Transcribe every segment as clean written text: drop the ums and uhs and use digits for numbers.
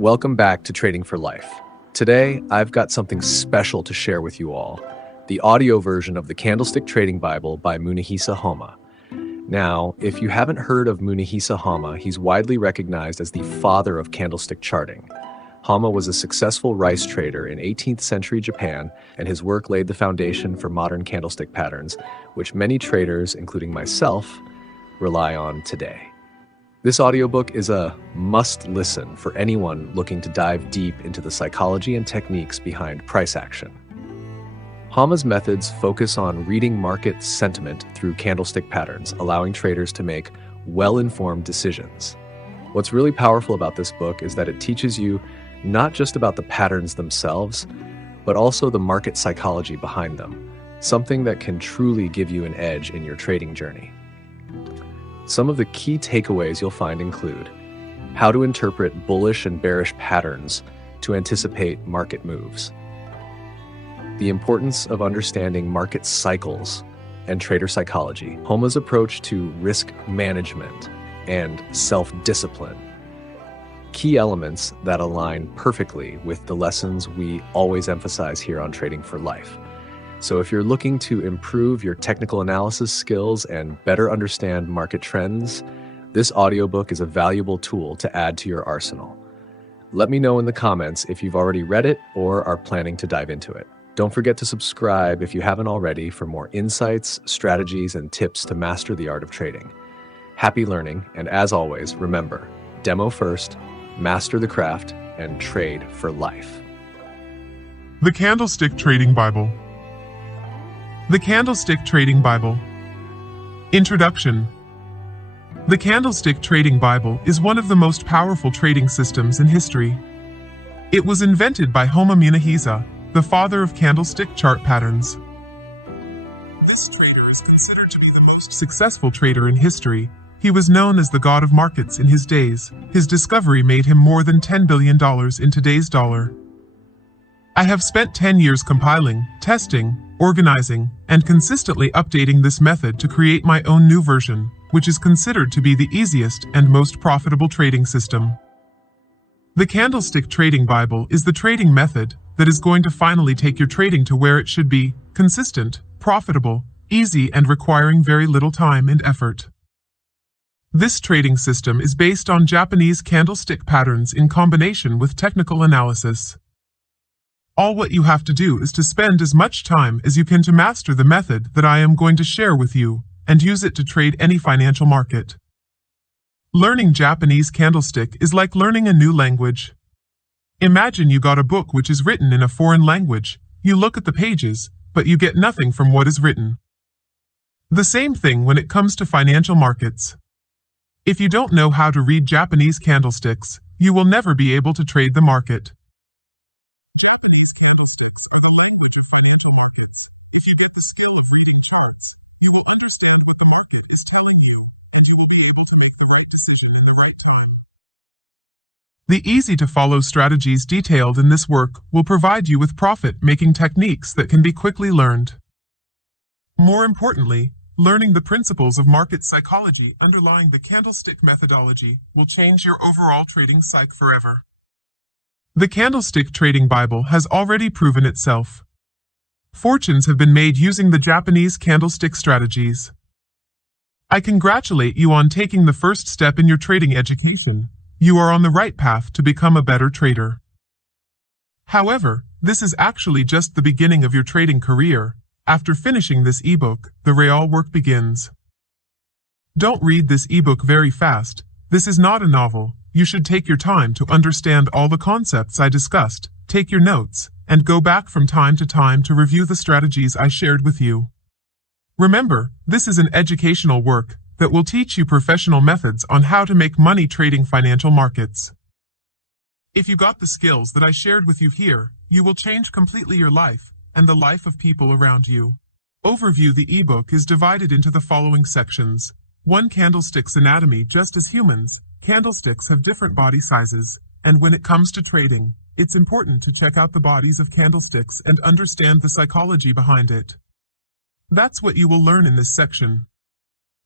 Welcome back to Trading for Life. Today, I've got something special to share with you all, the audio version of the Candlestick Trading Bible by 1EJ1JOR4Wsg. Now, if you haven't heard of 1EJ1JOR4Wsg, he's widely recognized as the father of candlestick charting. Hama was a successful rice trader in 18th century Japan, and his work laid the foundation for modern candlestick patterns, which many traders, including myself, rely on today. This audiobook is a must-listen for anyone looking to dive deep into the psychology and techniques behind price action. Hama's methods focus on reading market sentiment through candlestick patterns, allowing traders to make well-informed decisions. What's really powerful about this book is that it teaches you not just about the patterns themselves, but also the market psychology behind them, something that can truly give you an edge in your trading journey. Some of the key takeaways you'll find include how to interpret bullish and bearish patterns to anticipate market moves, the importance of understanding market cycles and trader psychology, Hama's approach to risk management and self-discipline, key elements that align perfectly with the lessons we always emphasize here on Trading for Life. So if you're looking to improve your technical analysis skills and better understand market trends, this audiobook is a valuable tool to add to your arsenal. Let me know in the comments if you've already read it or are planning to dive into it. Don't forget to subscribe if you haven't already for more insights, strategies, and tips to master the art of trading. Happy learning, and as always, remember, demo first, master the craft, and trade for life. The Candlestick Trading Bible. The Candlestick Trading Bible. Introduction. The Candlestick Trading Bible is one of the most powerful trading systems in history. It was invented by 1EJ1JOR4Wsg, the father of candlestick chart patterns. This trader is considered to be the most successful trader in history. He was known as the god of markets in his days. His discovery made him more than $10 billion in today's dollar. I have spent 10 years compiling, testing, organizing, and consistently updating this method to create my own new version, which is considered to be the easiest and most profitable trading system. The Candlestick Trading Bible is the trading method that is going to finally take your trading to where it should be: consistent, profitable, easy, and requiring very little time and effort. This trading system is based on Japanese candlestick patterns in combination with technical analysis. All what you have to do is to spend as much time as you can to master the method that I am going to share with you, and use it to trade any financial market. Learning Japanese candlestick is like learning a new language. Imagine you got a book which is written in a foreign language. You look at the pages, but you get nothing from what is written. The same thing when it comes to financial markets. If you don't know how to read Japanese candlesticks, you will never be able to trade the market. Japanese candlesticks are the language of financial markets. If you get the skill of reading charts, you will understand what the market is telling you, and you will be able to make the right decision in the right time. The easy-to-follow strategies detailed in this work will provide you with profit-making techniques that can be quickly learned. More importantly, learning the principles of market psychology underlying the candlestick methodology will change your overall trading psyche forever. The Candlestick Trading Bible has already proven itself. Fortunes have been made using the Japanese candlestick strategies. I congratulate you on taking the first step in your trading education. You are on the right path to become a better trader. However, this is actually just the beginning of your trading career. After finishing this ebook, the real work begins. Don't read this ebook very fast. This is not a novel. You should take your time to understand all the concepts I discussed, take your notes, and go back from time to time to review the strategies I shared with you. Remember, this is an educational work that will teach you professional methods on how to make money trading financial markets. If you got the skills that I shared with you here, you will change completely your life and the life of people around you. Overview. The ebook is divided into the following sections. 1. Candlestick's anatomy. Just as humans, candlesticks have different body sizes, and when it comes to trading, it's important to check out the bodies of candlesticks and understand the psychology behind it. That's what you will learn in this section.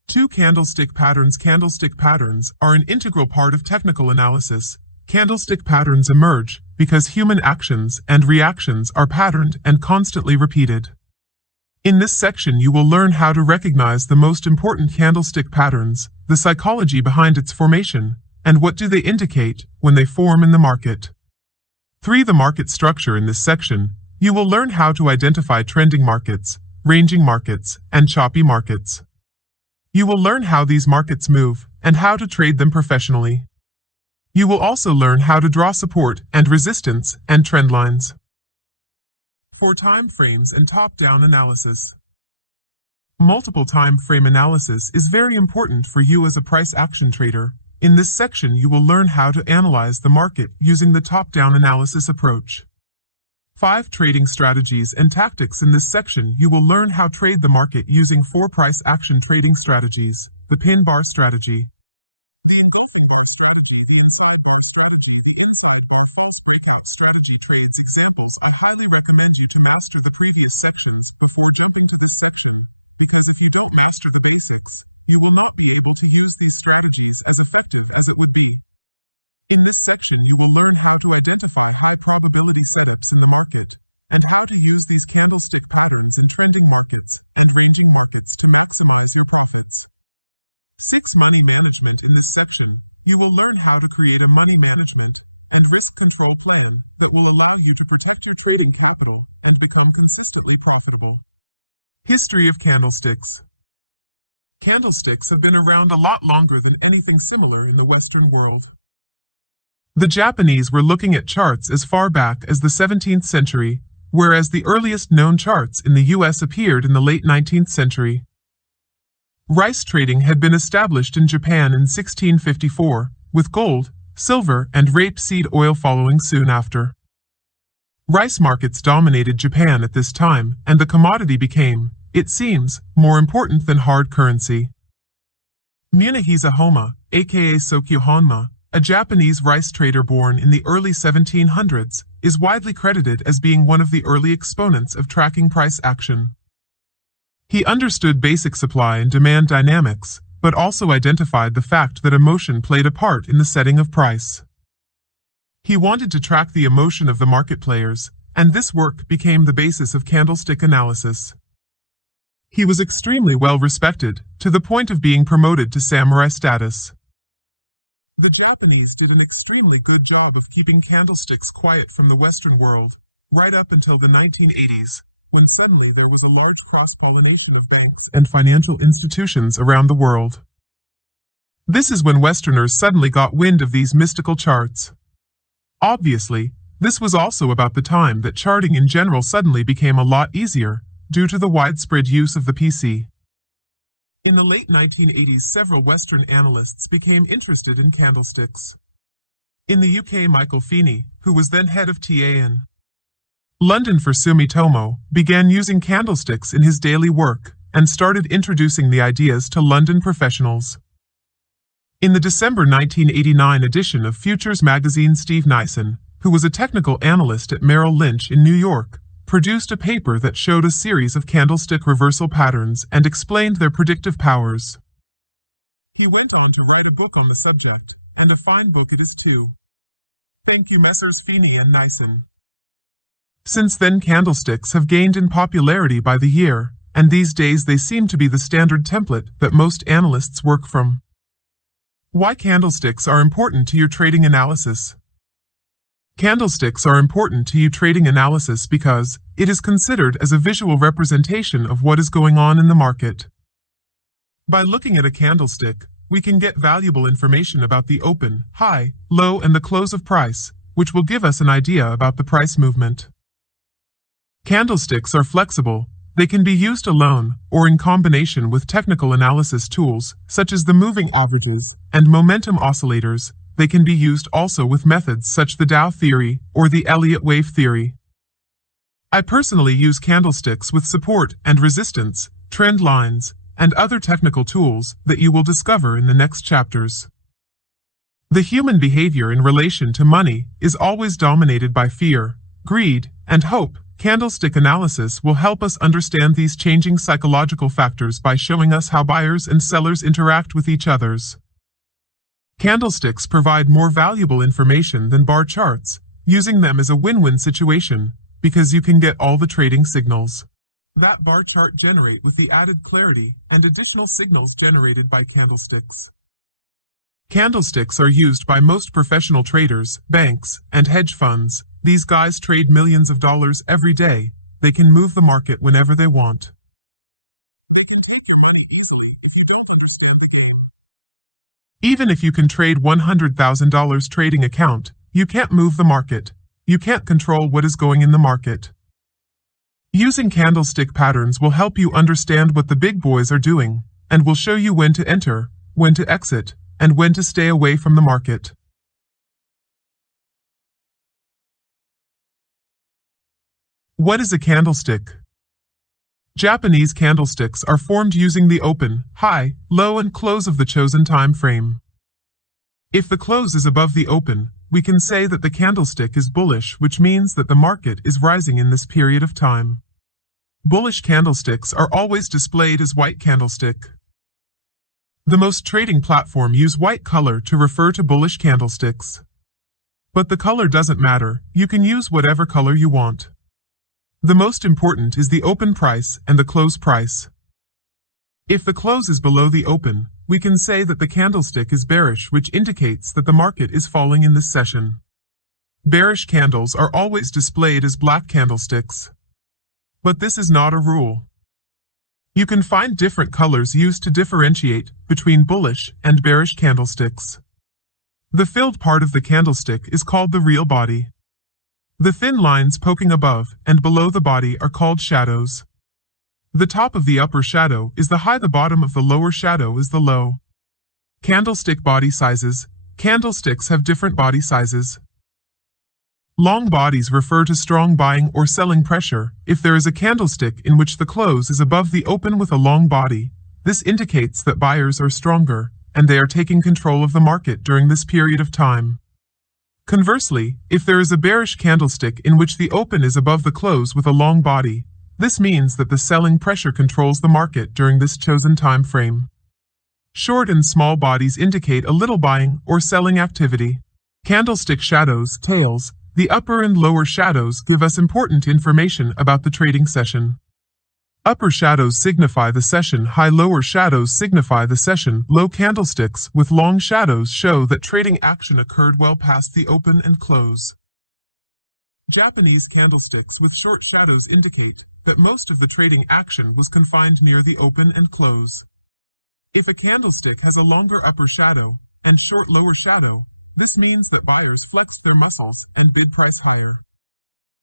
2. Candlestick patterns. Candlestick patterns are an integral part of technical analysis. Candlestick patterns emerge because human actions and reactions are patterned and constantly repeated. In this section, you will learn how to recognize the most important candlestick patterns, the psychology behind its formation, and what do they indicate when they form in the market. 3. The market structure. In this section, you will learn how to identify trending markets, ranging markets, and choppy markets. You will learn how these markets move and how to trade them professionally. You will also learn how to draw support and resistance and trend lines. 4. Time frames and top-down analysis. Multiple time frame analysis is very important for you as a price action trader. In this section, you will learn how to analyze the market using the top-down analysis approach. 5. Trading strategies and tactics. In this section, you will learn how to trade the market using 4 price action trading strategies: the pin bar strategy, the engulfing bar strategy, the inside bar strategy, the inside bar false breakout strategy. Trades examples. I highly recommend you to master the previous sections before jumping to this section, because if you don't master the basics, you will not be able to use these strategies as effective as it would be. In this section, you will learn how to identify high probability setups in the market, and how to use these candlestick patterns in trending markets and ranging markets to maximize your profits. 6. Money management. In this section, you will learn how to create a money management and risk control plan that will allow you to protect your trading capital and become consistently profitable. History of candlesticks. Candlesticks have been around a lot longer than anything similar in the Western world. The Japanese were looking at charts as far back as the 17th century, whereas the earliest known charts in the US appeared in the late 19th century. Rice trading had been established in Japan in 1654, with gold, silver, and rapeseed oil following soon after. Rice markets dominated Japan at this time, and the commodity became, it seems, more important than hard currency. Munehisa Homa, aka Sokyo Honma, a Japanese rice trader born in the early 1700s, is widely credited as being one of the early exponents of tracking price action. He understood basic supply and demand dynamics, but also identified the fact that emotion played a part in the setting of price. He wanted to track the emotion of the market players, and this work became the basis of candlestick analysis. He was extremely well respected, to the point of being promoted to samurai status. The Japanese did an extremely good job of keeping candlesticks quiet from the Western world, right up until the 1980s, when suddenly there was a large cross-pollination of banks and financial institutions around the world. This is when Westerners suddenly got wind of these mystical charts. Obviously, this was also about the time that charting in general suddenly became a lot easier, due to the widespread use of the PC. In the late 1980s, several Western analysts became interested in candlesticks. In the UK, Michael Feeney, who was then head of TA in London for Sumitomo, began using candlesticks in his daily work and started introducing the ideas to London professionals. In the December 1989 edition of Futures magazine, Steve Nyson, who was a technical analyst at Merrill Lynch in New York, produced a paper that showed a series of candlestick reversal patterns and explained their predictive powers. He went on to write a book on the subject, and a fine book it is too. Thank you, Messrs. Feeney and Nyson. Since then, candlesticks have gained in popularity by the year, and these days they seem to be the standard template that most analysts work from. Why candlesticks are important to your trading analysis? Candlesticks are important to you trading analysis because it is considered as a visual representation of what is going on in the market. By looking at a candlestick, we can get valuable information about the open, high, low, and the close of price, which will give us an idea about the price movement. Candlesticks are flexible. They can be used alone or in combination with technical analysis tools such as the moving averages and momentum oscillators. They can be used also with methods such as the Dow theory or the Elliott wave theory. I personally use candlesticks with support and resistance, trend lines, and other technical tools that you will discover in the next chapters. The human behavior in relation to money is always dominated by fear, greed, and hope. Candlestick analysis will help us understand these changing psychological factors by showing us how buyers and sellers interact with each other. Candlesticks provide more valuable information than bar charts, using them as a win-win situation, because you can get all the trading signals that bar chart generate with the added clarity and additional signals generated by candlesticks. Candlesticks are used by most professional traders, banks, and hedge funds. These guys trade millions of dollars every day. They can move the market whenever they want. They can take your money easily if you don't understand the game. Even if you can trade $100,000 trading account, you can't move the market. You can't control what is going in the market. Using candlestick patterns will help you understand what the big boys are doing, and will show you when to enter, when to exit, and when to stay away from the market. What is a candlestick? Japanese candlesticks are formed using the open, high, low, and close of the chosen time frame. If the close is above the open, we can say that the candlestick is bullish, which means that the market is rising in this period of time. Bullish candlesticks are always displayed as white candlestick. The most trading platforms use white color to refer to bullish candlesticks. But the color doesn't matter, you can use whatever color you want. The most important is the open price and the close price. If the close is below the open, we can say that the candlestick is bearish, which indicates that the market is falling in this session. Bearish candles are always displayed as black candlesticks. But this is not a rule. You can find different colors used to differentiate between bullish and bearish candlesticks. The filled part of the candlestick is called the real body. The thin lines poking above and below the body are called shadows. The top of the upper shadow is the high, the bottom of the lower shadow is the low. Candlestick body sizes. Candlesticks have different body sizes. Long bodies refer to strong buying or selling pressure. If there is a candlestick in which the close is above the open with a long body, this indicates that buyers are stronger, and they are taking control of the market during this period of time. Conversely, if there is a bearish candlestick in which the open is above the close with a long body, this means that the selling pressure controls the market during this chosen time frame. Short and small bodies indicate a little buying or selling activity. Candlestick shadows, tails. The upper and lower shadows give us important information about the trading session. Upper shadows signify the session high, lower shadows signify the session low. Candlesticks with long shadows show that trading action occurred well past the open and close. Japanese candlesticks with short shadows indicate that most of the trading action was confined near the open and close. If a candlestick has a longer upper shadow and short lower shadow, this means that buyers flexed their muscles and bid price higher.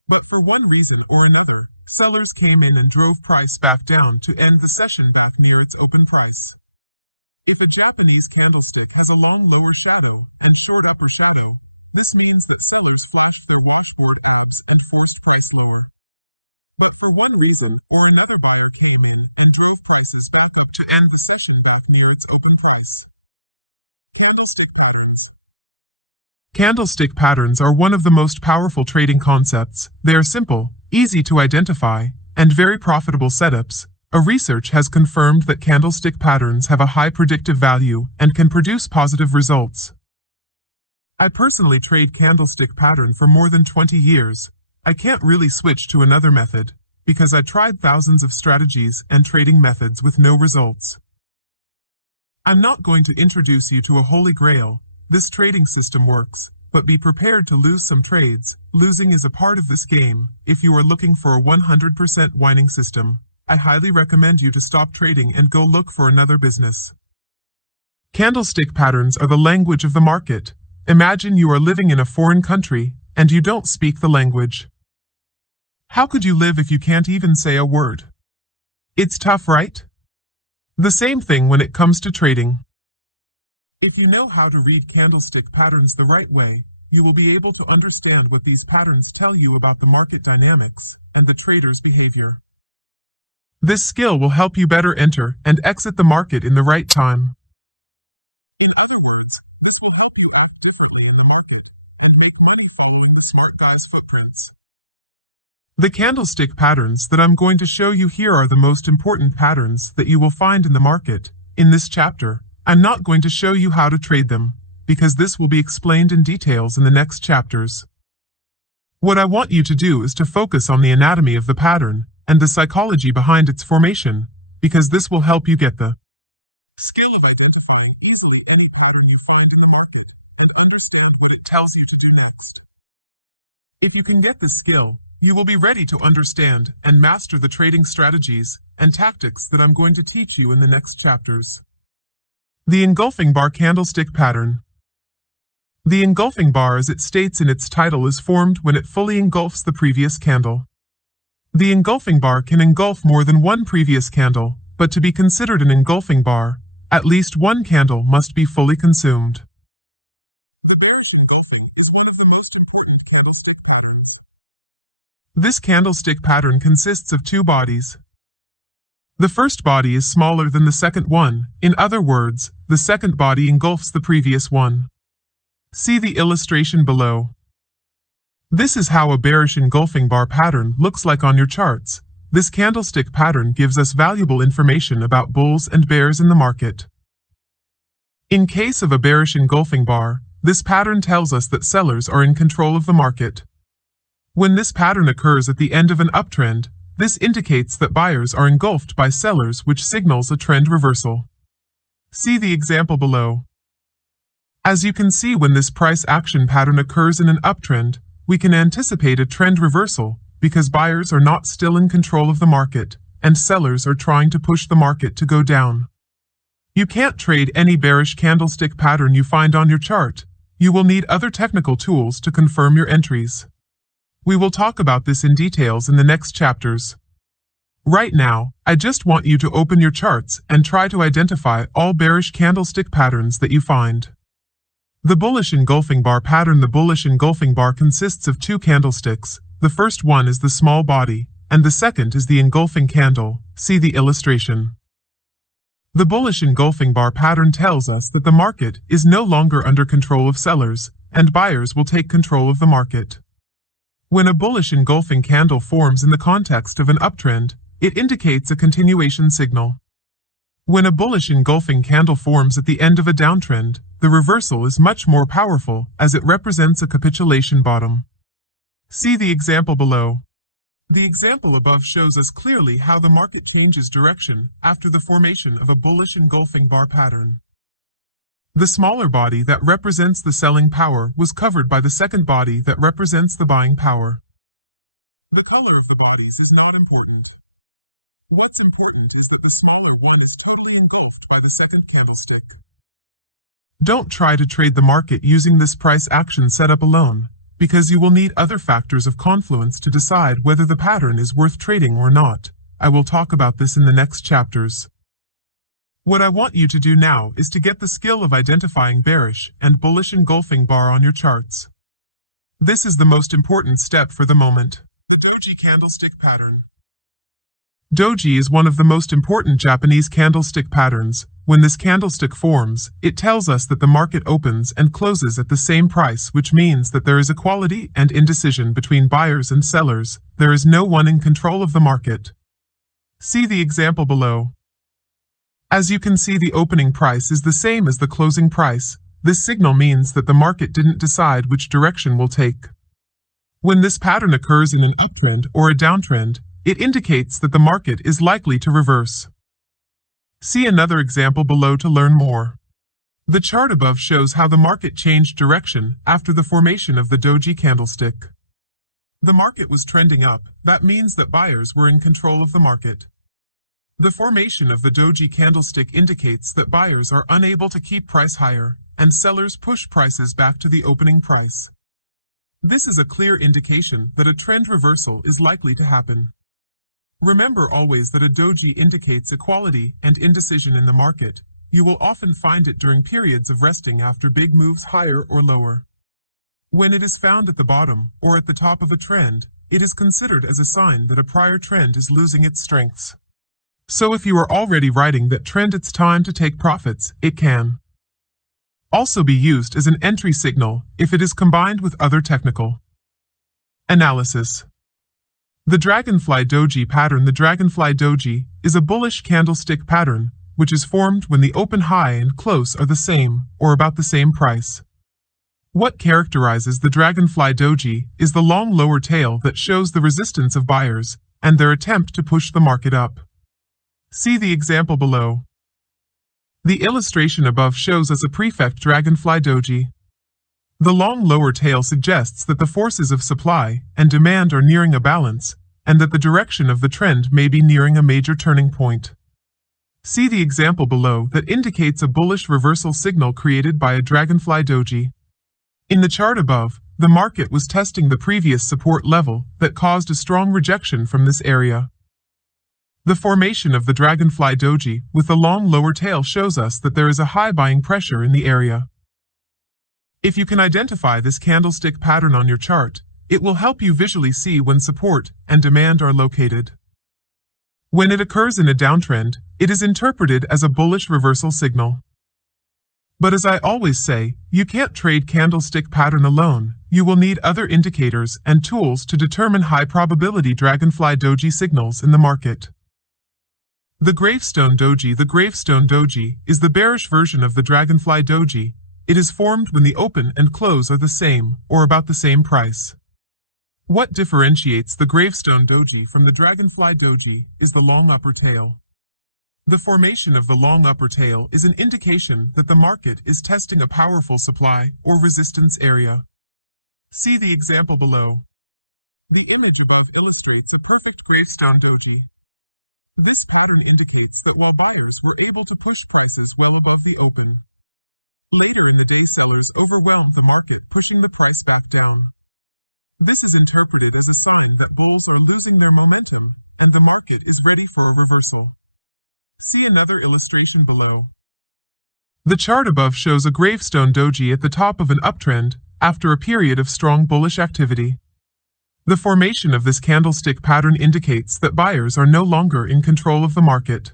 But for one reason or another, sellers came in and drove price back down to end the session back near its open price. If a Japanese candlestick has a long lower shadow and short upper shadow, this means that sellers flashed their washboard abs and forced price lower. But for one reason or another, buyer came in and drove prices back up to end the session back near its open price. Candlestick patterns. Candlestick patterns are one of the most powerful trading concepts. They are simple, easy to identify, and very profitable setups. A research has confirmed that candlestick patterns have a high predictive value and can produce positive results. I personally trade candlestick pattern for more than 20 years. I can't really switch to another method, because I tried thousands of strategies and trading methods with no results. I'm not going to introduce you to a holy grail. This trading system works, but be prepared to lose some trades. Losing is a part of this game. If you are looking for a 100% winning system, I highly recommend you to stop trading and go look for another business. Candlestick patterns are the language of the market. Imagine you are living in a foreign country, and you don't speak the language. How could you live if you can't even say a word? It's tough, right? The same thing when it comes to trading. If you know how to read candlestick patterns the right way, you will be able to understand what these patterns tell you about the market dynamics and the trader's behavior. This skill will help you better enter and exit the market in the right time. In other words, this will help you act differently in the market and make money following the smart guy's footprints. The candlestick patterns that I'm going to show you here are the most important patterns that you will find in the market. In this chapter, I'm not going to show you how to trade them, because this will be explained in details in the next chapters. What I want you to do is to focus on the anatomy of the pattern and the psychology behind its formation, because this will help you get the skill of identifying easily any pattern you find in the market and understand what it tells you to do next. If you can get this skill, you will be ready to understand and master the trading strategies and tactics that I'm going to teach you in the next chapters. The engulfing bar candlestick pattern. The engulfing bar, as it states in its title, is formed when it fully engulfs the previous candle. The engulfing bar can engulf more than one previous candle, but to be considered an engulfing bar, at least one candle must be fully consumed. The bearish engulfing is one of the most important candlestick patterns. This candlestick pattern consists of two bodies. The first body is smaller than the second one. In other words, the second body engulfs the previous one. See the illustration below. This is how a bearish engulfing bar pattern looks like on your charts. This candlestick pattern gives us valuable information about bulls and bears in the market. In case of a bearish engulfing bar, this pattern tells us that sellers are in control of the market. When this pattern occurs at the end of an uptrend, this indicates that buyers are engulfed by sellers, which signals a trend reversal. See the example below. As you can see, when this price action pattern occurs in an uptrend, we can anticipate a trend reversal because buyers are not still in control of the market, and sellers are trying to push the market to go down. You can't trade any bearish candlestick pattern you find on your chart. You will need other technical tools to confirm your entries. We will talk about this in details in the next chapters. Right now, I just want you to open your charts and try to identify all bearish candlestick patterns that you find. The bullish engulfing bar pattern. The bullish engulfing bar consists of two candlesticks. The first one is the small body, and the second is the engulfing candle. See the illustration. The bullish engulfing bar pattern tells us that the market is no longer under control of sellers, and buyers will take control of the market. When a bullish engulfing candle forms in the context of an uptrend, it indicates a continuation signal. When a bullish engulfing candle forms at the end of a downtrend, the reversal is much more powerful as it represents a capitulation bottom. See the example below. The example above shows us clearly how the market changes direction after the formation of a bullish engulfing bar pattern. The smaller body that represents the selling power was covered by the second body that represents the buying power. The color of the bodies is not important. What's important is that the smaller one is totally engulfed by the second candlestick. Don't try to trade the market using this price action setup alone, because you will need other factors of confluence to decide whether the pattern is worth trading or not. I will talk about this in the next chapters. What I want you to do now is to get the skill of identifying bearish and bullish engulfing bar on your charts. This is the most important step for the moment. The doji candlestick pattern. Doji is one of the most important Japanese candlestick patterns. When this candlestick forms, it tells us that the market opens and closes at the same price, which means that there is equality and indecision between buyers and sellers. There is no one in control of the market. See the example below. As you can see, the opening price is the same as the closing price. This signal means that the market didn't decide which direction will take. When this pattern occurs in an uptrend or a downtrend, it indicates that the market is likely to reverse. See another example below to learn more. The chart above shows how the market changed direction after the formation of the doji candlestick. The market was trending up. That means that buyers were in control of the market. The formation of the doji candlestick indicates that buyers are unable to keep price higher, and sellers push prices back to the opening price. This is a clear indication that a trend reversal is likely to happen. Remember always that a doji indicates equality and indecision in the market. You will often find it during periods of resting after big moves higher or lower. When it is found at the bottom or at the top of a trend, it is considered as a sign that a prior trend is losing its strengths. So if you are already riding that trend, it's time to take profits. It can also be used as an entry signal if it is combined with other technical analysis. The dragonfly doji pattern. The dragonfly doji is a bullish candlestick pattern which is formed when the open high and close are the same, or about the same price. What characterizes the Dragonfly Doji is the long lower tail that shows the resistance of buyers and their attempt to push the market up. See the example below. The illustration above shows us a prefect Dragonfly Doji. The long lower tail suggests that the forces of supply and demand are nearing a balance, and that the direction of the trend may be nearing a major turning point. See the example below that indicates a bullish reversal signal created by a Dragonfly Doji. In the chart above, the market was testing the previous support level that caused a strong rejection from this area. The formation of the Dragonfly Doji with a long lower tail shows us that there is a high buying pressure in the area. If you can identify this candlestick pattern on your chart, it will help you visually see when support and demand are located. When it occurs in a downtrend, it is interpreted as a bullish reversal signal. But as I always say, you can't trade candlestick pattern alone. You will need other indicators and tools to determine high-probability Dragonfly Doji signals in the market. The Gravestone Doji. The Gravestone Doji is the bearish version of the Dragonfly Doji. It is formed when the open and close are the same, or about the same price. What differentiates the Gravestone Doji from the Dragonfly Doji is the long upper tail. The formation of the long upper tail is an indication that the market is testing a powerful supply or resistance area. See the example below. The image above illustrates a perfect Gravestone Doji. This pattern indicates that while buyers were able to push prices well above the open, later in the day sellers overwhelmed the market, pushing the price back down. This is interpreted as a sign that bulls are losing their momentum and the market is ready for a reversal. See another illustration below. The chart above shows a Gravestone Doji at the top of an uptrend after a period of strong bullish activity. The formation of this candlestick pattern indicates that buyers are no longer in control of the market.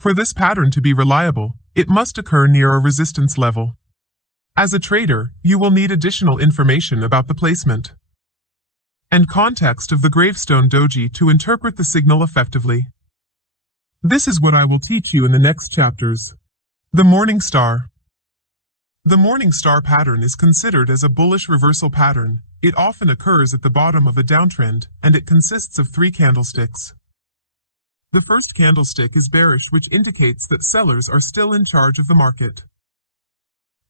For this pattern to be reliable, it must occur near a resistance level. As a trader, you will need additional information about the placement and context of the Gravestone Doji to interpret the signal effectively. This is what I will teach you in the next chapters. The Morning Star. The Morning Star pattern is considered as a bullish reversal pattern. It often occurs at the bottom of a downtrend, and it consists of 3 candlesticks. The first candlestick is bearish, which indicates that sellers are still in charge of the market.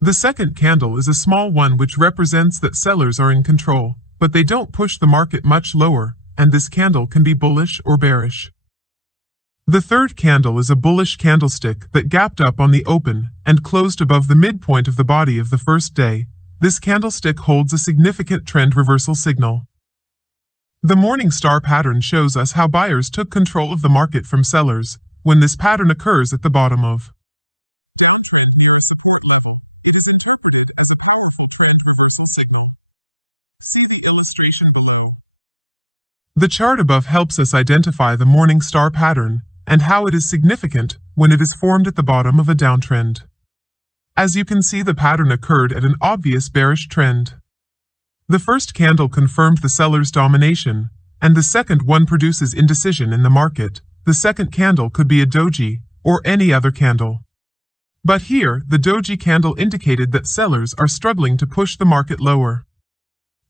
The second candle is a small one, which represents that sellers are in control, but they don't push the market much lower, and this candle can be bullish or bearish. The third candle is a bullish candlestick that gapped up on the open and closed above the midpoint of the body of the first day. This candlestick holds a significant trend reversal signal. The Morning Star pattern shows us how buyers took control of the market from sellers when this pattern occurs at the bottom of downtrend near a support level. It is interpreted as a powerful trend reversal signal. See the illustration below. The chart above helps us identify the Morning Star pattern and how it is significant when it is formed at the bottom of a downtrend. As you can see, the pattern occurred at an obvious bearish trend. The first candle confirmed the seller's domination, and the second one produces indecision in the market. The second candle could be a doji or any other candle. But here, the doji candle indicated that sellers are struggling to push the market lower.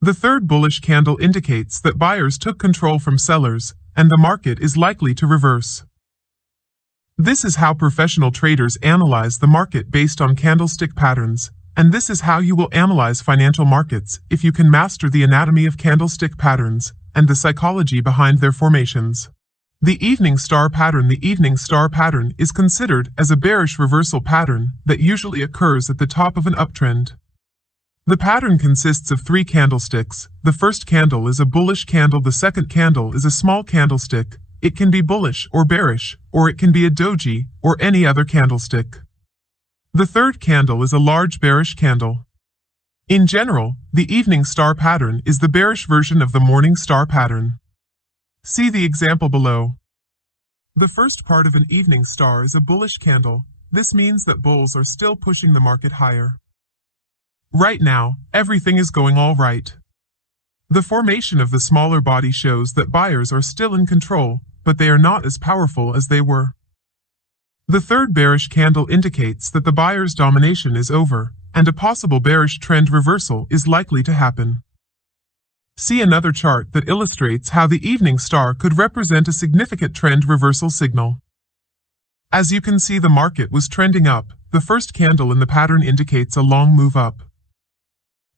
The third bullish candle indicates that buyers took control from sellers, and the market is likely to reverse. This is how professional traders analyze the market based on candlestick patterns, and this is how you will analyze financial markets if you can master the anatomy of candlestick patterns and the psychology behind their formations. The Evening Star pattern. The Evening Star pattern is considered as a bearish reversal pattern that usually occurs at the top of an uptrend. The pattern consists of 3 candlesticks. The first candle is a bullish candle. The second candle is a small candlestick. It can be bullish or bearish, or it can be a doji or any other candlestick. The third candle is a large bearish candle. In general, the Evening Star pattern is the bearish version of the Morning Star pattern. See the example below. The first part of an Evening Star is a bullish candle. This means that bulls are still pushing the market higher. Right now, everything is going all right. The formation of the smaller body shows that buyers are still in control, but they are not as powerful as they were. The third bearish candle indicates that the buyer's domination is over, and a possible bearish trend reversal is likely to happen. See another chart that illustrates how the evening star could represent a significant trend reversal signal. As you can see, the market was trending up. The first candle in the pattern indicates a long move up.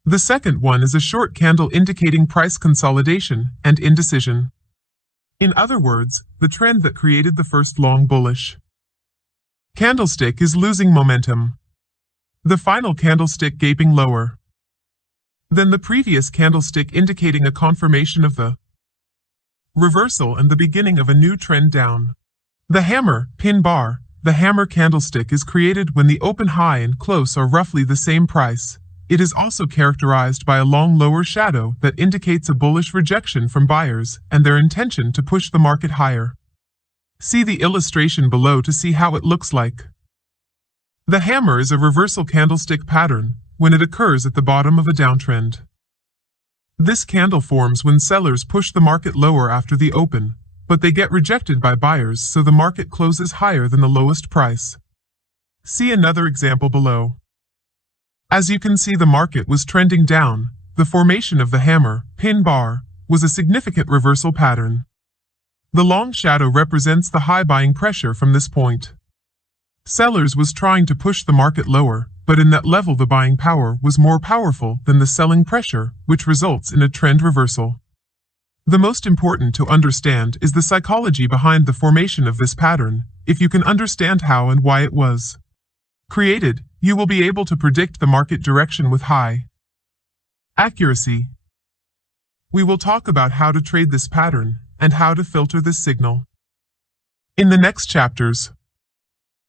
The second one is a short candle indicating price consolidation and indecision. In other words, the trend that created the first long bullish candlestick is losing momentum. The final candlestick gaping lower than the previous candlestick, indicating a confirmation of the reversal and the beginning of a new trend down. The hammer, pin bar, the hammer candlestick is created when the open high and close are roughly the same price. It is also characterized by a long lower shadow that indicates a bullish rejection from buyers and their intention to push the market higher. See the illustration below to see how it looks like. The hammer is a reversal candlestick pattern when it occurs at the bottom of a downtrend. This candle forms when sellers push the market lower after the open, but they get rejected by buyers, so the market closes higher than the lowest price. See another example below. As you can see, the market was trending down. The formation of the hammer, pin bar, was a significant reversal pattern. The long shadow represents the high buying pressure from this point. Sellers was trying to push the market lower, but in that level the buying power was more powerful than the selling pressure, which results in a trend reversal. The most important to understand is the psychology behind the formation of this pattern. If you can understand how and why it was created, you will be able to predict the market direction with high accuracy. We will talk about how to trade this pattern and how to filter this signal in the next chapters.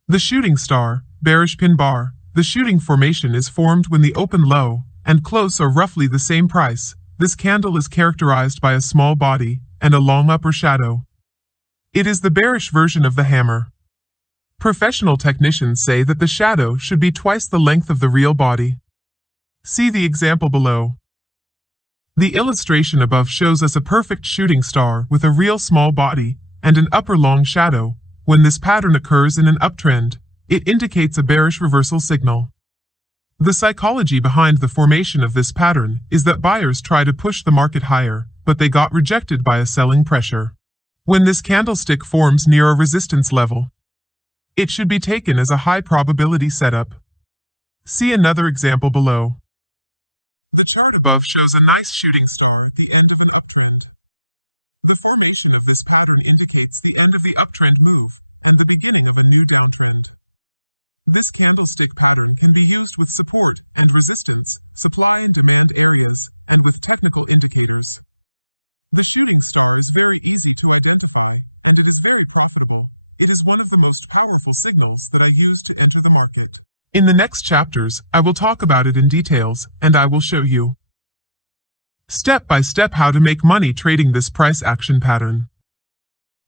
The shooting star, bearish pin bar. The shooting formation is formed when the open low and close are roughly the same price. This candle is characterized by a small body and a long upper shadow. It is the bearish version of the hammer. Professional technicians say that the shadow should be twice the length of the real body. See the example below. The illustration above shows us a perfect shooting star with a real small body and an upper long shadow. When this pattern occurs in an uptrend, it indicates a bearish reversal signal. The psychology behind the formation of this pattern is that buyers try to push the market higher, but they got rejected by a selling pressure. When this candlestick forms near a resistance level, it should be taken as a high probability setup. See another example below. The chart above shows a nice shooting star at the end of an uptrend. The formation of this pattern indicates the end of the uptrend move and the beginning of a new downtrend. This candlestick pattern can be used with support and resistance, supply and demand areas, and with technical indicators. The shooting star is very easy to identify, and it is very profitable. It is one of the most powerful signals that I use to enter the market. In the next chapters, I will talk about it in details, and I will show you step by step how to make money trading this price action pattern.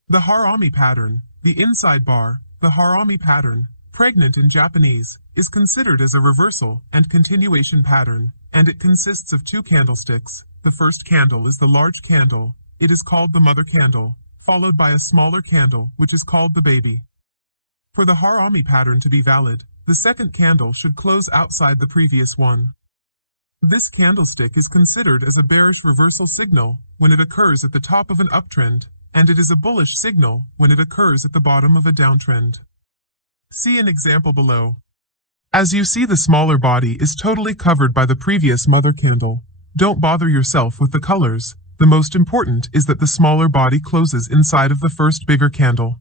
The Harami pattern, the inside bar, the Harami pattern, pregnant in Japanese, is considered as a reversal and continuation pattern, and it consists of two candlesticks. The first candle is the large candle. It is called the mother candle, followed by a smaller candle, which is called the baby. For the Harami pattern to be valid, the second candle should close outside the previous one. This candlestick is considered as a bearish reversal signal when it occurs at the top of an uptrend, and it is a bullish signal when it occurs at the bottom of a downtrend. See an example below. As you see, the smaller body is totally covered by the previous mother candle. Don't bother yourself with the colors. The most important is that the smaller body closes inside of the first bigger candle.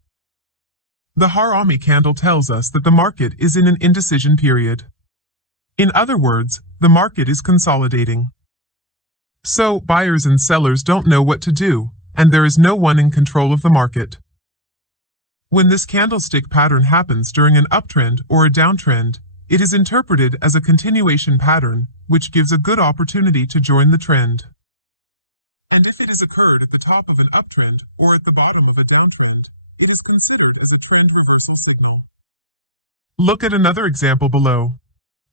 The Harami candle tells us that the market is in an indecision period. In other words, the market is consolidating. So, buyers and sellers don't know what to do, and there is no one in control of the market. When this candlestick pattern happens during an uptrend or a downtrend, it is interpreted as a continuation pattern, which gives a good opportunity to join the trend. And if it has occurred at the top of an uptrend or at the bottom of a downtrend, it is considered as a trend reversal signal. Look at another example below.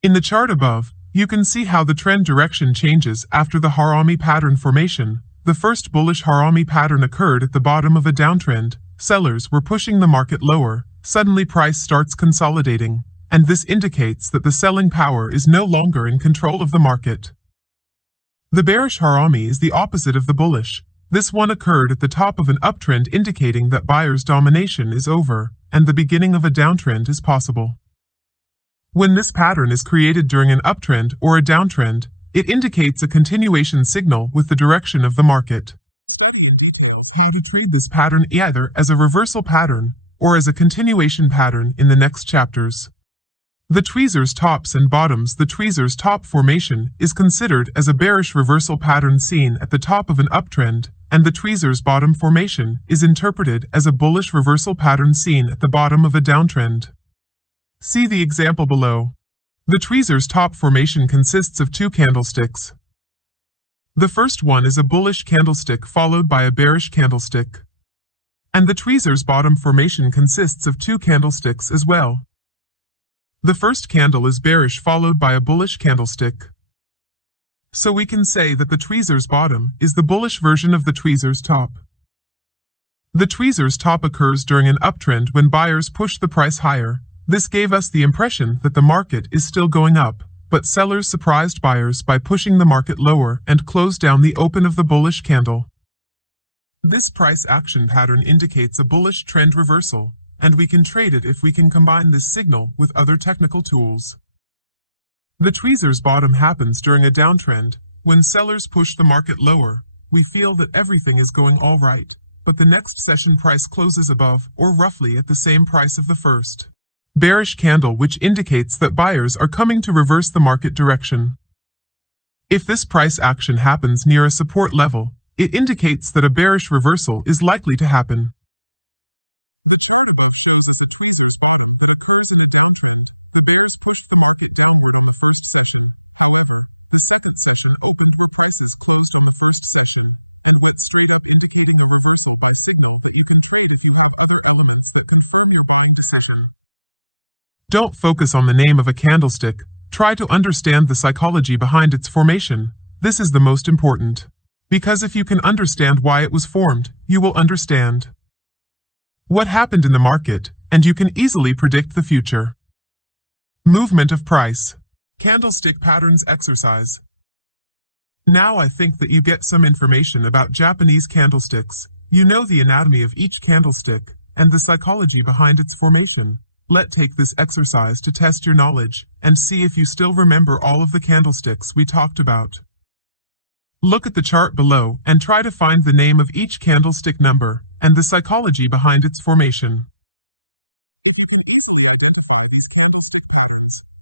In the chart above, you can see how the trend direction changes after the Harami pattern formation. The first bullish Harami pattern occurred at the bottom of a downtrend, sellers were pushing the market lower, suddenly price starts consolidating, and this indicates that the selling power is no longer in control of the market. The bearish harami is the opposite of the bullish. This one occurred at the top of an uptrend, indicating that buyers' domination is over, and the beginning of a downtrend is possible. When this pattern is created during an uptrend or a downtrend, it indicates a continuation signal with the direction of the market. How to trade this pattern either as a reversal pattern or as a continuation pattern in the next chapters. The tweezers tops and bottoms. The tweezers top formation is considered as a bearish reversal pattern seen at the top of an uptrend, and the tweezers bottom formation is interpreted as a bullish reversal pattern seen at the bottom of a downtrend. See the example below. The tweezers top formation consists of two candlesticks. The first one is a bullish candlestick followed by a bearish candlestick. And the tweezers bottom formation consists of two candlesticks as well. The first candle is bearish followed by a bullish candlestick. So we can say that the tweezers bottom is the bullish version of the tweezers top. The tweezers top occurs during an uptrend when buyers push the price higher. This gave us the impression that the market is still going up, but sellers surprised buyers by pushing the market lower and closed down the open of the bullish candle. This price action pattern indicates a bullish trend reversal, and we can trade it if we can combine this signal with other technical tools. The tweezers bottom happens during a downtrend. When sellers push the market lower, we feel that everything is going all right, but the next session price closes above or roughly at the same price of the first bearish candle, which indicates that buyers are coming to reverse the market direction. If this price action happens near a support level, it indicates that a bearish reversal is likely to happen. The chart above shows us a tweezers bottom that occurs in a downtrend. The bulls pushed the market downward in the first session. However, the second session opened where prices closed on the first session and went straight up, indicating a reversal by signal that you can trade if you have other elements that confirm your buying decision. Don't focus on the name of a candlestick. Try to understand the psychology behind its formation. This is the most important. Because if you can understand why it was formed, you will understand what happened in the market, and you can easily predict the future. Movement of price. Candlestick patterns exercise. Now I think that you get some information about Japanese candlesticks. You know the anatomy of each candlestick and the psychology behind its formation. Let's take this exercise to test your knowledge and see if you still remember all of the candlesticks we talked about. Look at the chart below and try to find the name of each candlestick number and the psychology behind its formation.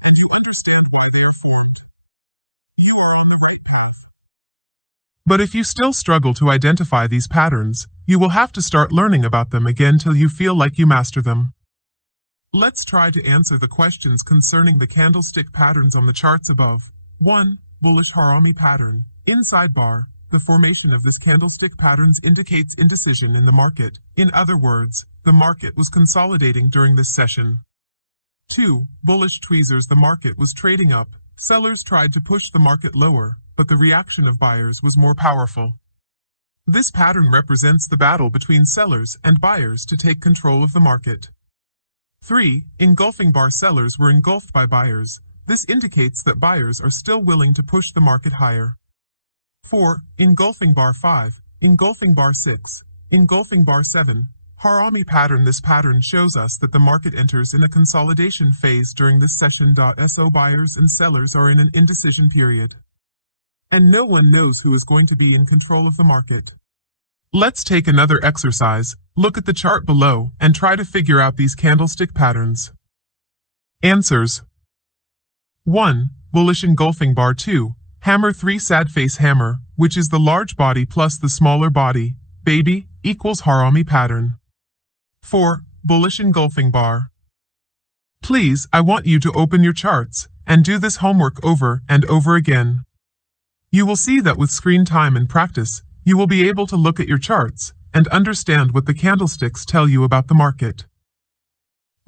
And you understand why they are formed. You are on the right path. But if you still struggle to identify these patterns, you will have to start learning about them again till you feel like you master them. Let's try to answer the questions concerning the candlestick patterns on the charts above. 1. Bullish harami pattern. In sidebar, the formation of this candlestick patterns indicates indecision in the market. In other words, the market was consolidating during this session. 2. Bullish tweezers. The market was trading up. Sellers tried to push the market lower, but the reaction of buyers was more powerful. This pattern represents the battle between sellers and buyers to take control of the market. 3. Engulfing bar. Sellers were engulfed by buyers. This indicates that buyers are still willing to push the market higher. 4. Engulfing bar. 5. Engulfing bar. 6. Engulfing bar. 7. Harami pattern. This pattern shows us that the market enters in a consolidation phase during this session. So buyers and sellers are in an indecision period. And no one knows who is going to be in control of the market. Let's take another exercise. Look at the chart below and try to figure out these candlestick patterns. Answers. 1. Bullish engulfing bar. 2. Hammer. 3. Sad face hammer, which is the large body plus the smaller body, baby, equals harami pattern. 4. Bullish engulfing bar. Please, I want you to open your charts and do this homework over and over again. You will see that with screen time and practice, you will be able to look at your charts and understand what the candlesticks tell you about the market.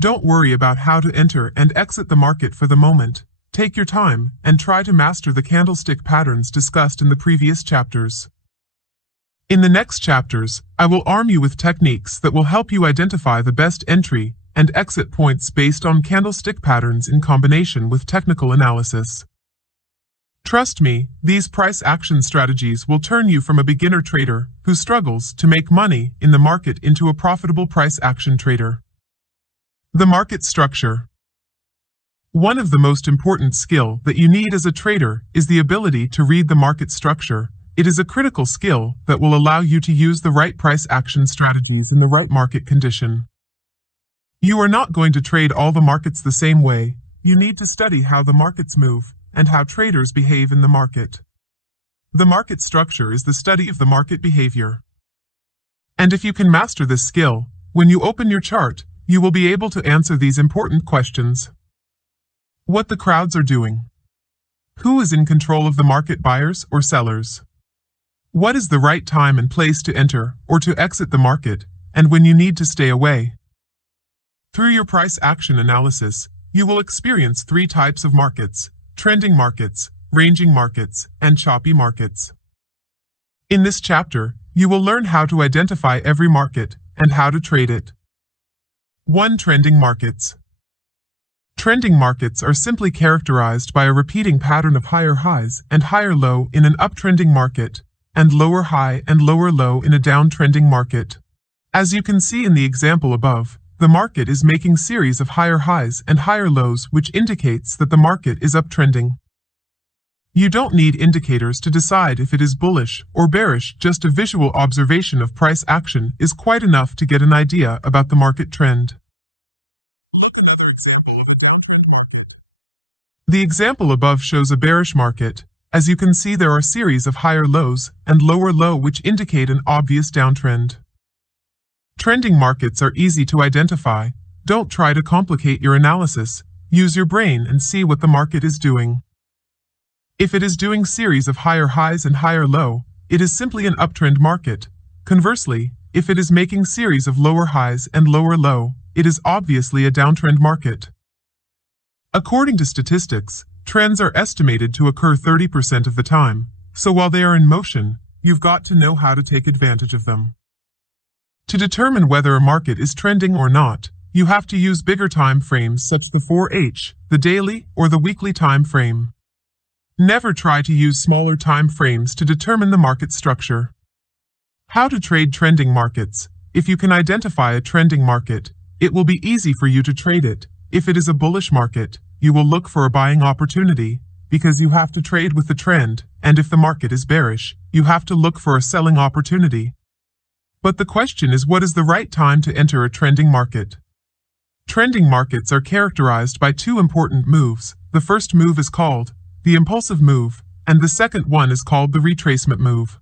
Don't worry about how to enter and exit the market for the moment. Take your time and try to master the candlestick patterns discussed in the previous chapters. In the next chapters, I will arm you with techniques that will help you identify the best entry and exit points based on candlestick patterns in combination with technical analysis. Trust me, these price action strategies will turn you from a beginner trader who struggles to make money in the market into a profitable price action trader. The market structure. One of the most important skill that you need as a trader is the ability to read the market structure. It is a critical skill that will allow you to use the right price action strategies in the right market condition. You are not going to trade all the markets the same way. You need to study how the markets move and how traders behave in the market. The market structure is the study of the market behavior. And if you can master this skill, when you open your chart, you will be able to answer these important questions. What the crowds are doing. Who is in control of the market, buyers or sellers? What is the right time and place to enter or to exit the market, and when you need to stay away? Through your price action analysis, you will experience 3 types of markets: trending markets, ranging markets, and choppy markets. In this chapter, you will learn how to identify every market and how to trade it. 1. Trending markets. Trending markets are simply characterized by a repeating pattern of higher highs and higher low in an uptrending market, and lower high and lower low in a downtrending market. As you can see in the example above, the market is making series of higher highs and higher lows, which indicates that the market is uptrending. You don't need indicators to decide if it is bullish or bearish. Just a visual observation of price action is quite enough to get an idea about the market trend. Look another example. The example above shows a bearish market. As you can see, there are series of higher lows and lower low, which indicate an obvious downtrend. Trending markets are easy to identify. Don't try to complicate your analysis. Use your brain and see what the market is doing. If it is doing series of higher highs and higher low, it is simply an uptrend market. Conversely, if it is making series of lower highs and lower low, it is obviously a downtrend market. According to statistics, trends are estimated to occur 30% of the time, so while they are in motion, you've got to know how to take advantage of them. To determine whether a market is trending or not, you have to use bigger time frames such as the 4H, the daily, or the weekly time frame. Never try to use smaller time frames to determine the market structure. How to trade trending markets. If you can identify a trending market, it will be easy for you to trade it. If it is a bullish market, you will look for a buying opportunity, because you have to trade with the trend, and if the market is bearish, you have to look for a selling opportunity. But the question is, what is the right time to enter a trending market? Trending markets are characterized by 2 important moves. The first move is called the impulsive move, and the second one is called the retracement move.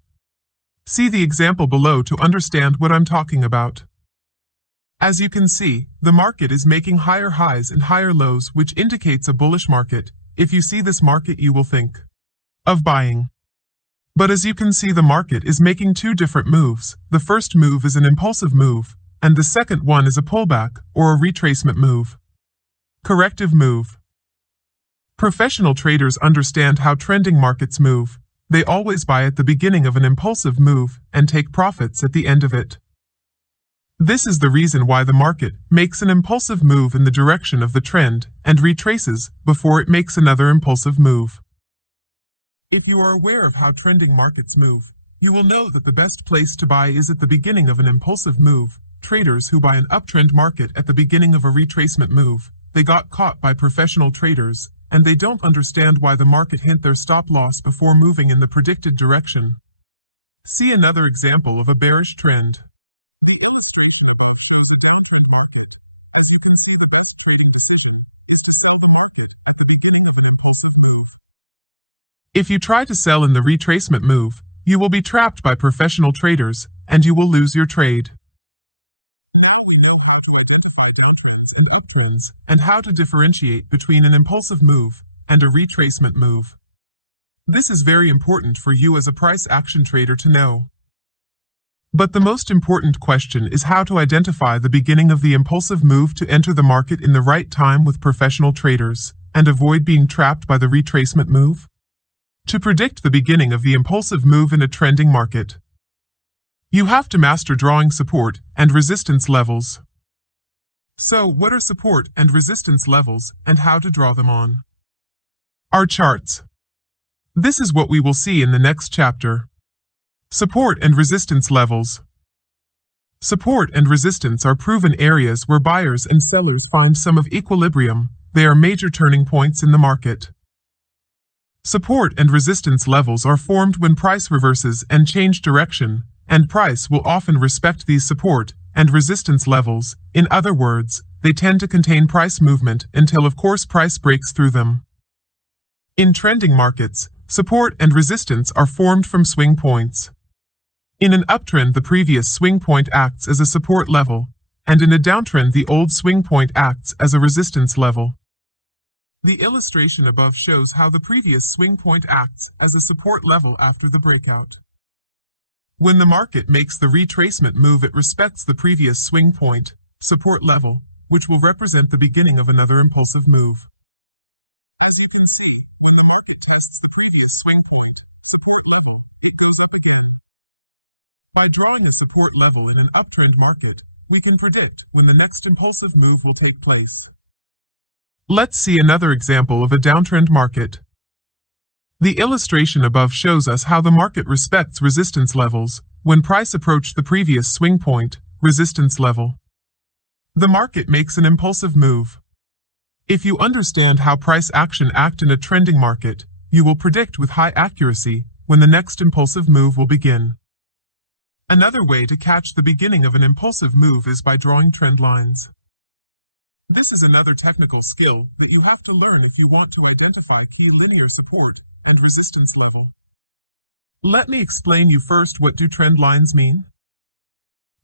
See the example below to understand what I'm talking about. As you can see, the market is making higher highs and higher lows, which indicates a bullish market. If you see this market, you will think of buying. But as you can see, the market is making 2 different moves. The first move is an impulsive move, and the second one is a pullback or a retracement move. Corrective move. Professional traders understand how trending markets move. They always buy at the beginning of an impulsive move and take profits at the end of it. This is the reason why the market makes an impulsive move in the direction of the trend and retraces before it makes another impulsive move. If you are aware of how trending markets move, you will know that the best place to buy is at the beginning of an impulsive move. Traders who buy an uptrend market at the beginning of a retracement move, they got caught by professional traders, and they don't understand why the market hit their stop loss before moving in the predicted direction. See another example of a bearish trend. If you try to sell in the retracement move, you will be trapped by professional traders, and you will lose your trade. Now we know how to identify downtrends and uptrends, and how to differentiate between an impulsive move and a retracement move. This is very important for you as a price action trader to know. But the most important question is how to identify the beginning of the impulsive move to enter the market in the right time with professional traders, and avoid being trapped by the retracement move. To predict the beginning of the impulsive move in a trending market. You have to master drawing support and resistance levels. So, what are support and resistance levels and how to draw them on our charts? This is what we will see in the next chapter. Support and resistance levels. Support and resistance are proven areas where buyers and sellers find some of equilibrium. They are major turning points in the market. Support and resistance levels are formed when price reverses and change direction, and price will often respect these support and resistance levels. In other words, they tend to contain price movement until of course price breaks through them. In trending markets, support and resistance are formed from swing points. In an uptrend, the previous swing point acts as a support level, and in a downtrend, the old swing point acts as a resistance level. The illustration above shows how the previous swing point acts as a support level after the breakout. When the market makes the retracement move, it respects the previous swing point, support level, which will represent the beginning of another impulsive move. As you can see, when the market tests the previous swing point, support level, it goes up again. By drawing a support level in an uptrend market, we can predict when the next impulsive move will take place. Let's see another example of a downtrend market. The illustration above shows us how the market respects resistance levels when price approached the previous swing point, resistance level. The market makes an impulsive move. If you understand how price action acts in a trending market, you will predict with high accuracy when the next impulsive move will begin. Another way to catch the beginning of an impulsive move is by drawing trend lines. This is another technical skill that you have to learn if you want to identify key linear support and resistance level. Let me explain you first what do trend lines mean.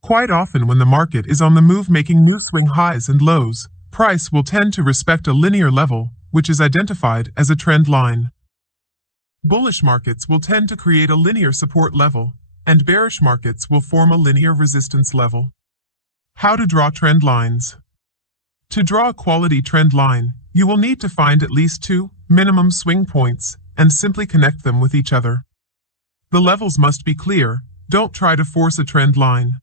Quite often when the market is on the move making new swing highs and lows, price will tend to respect a linear level, which is identified as a trend line. Bullish markets will tend to create a linear support level, and bearish markets will form a linear resistance level. How to draw trend lines? To draw a quality trend line, you will need to find at least two minimum swing points and simply connect them with each other. The levels must be clear. Don't try to force a trend line.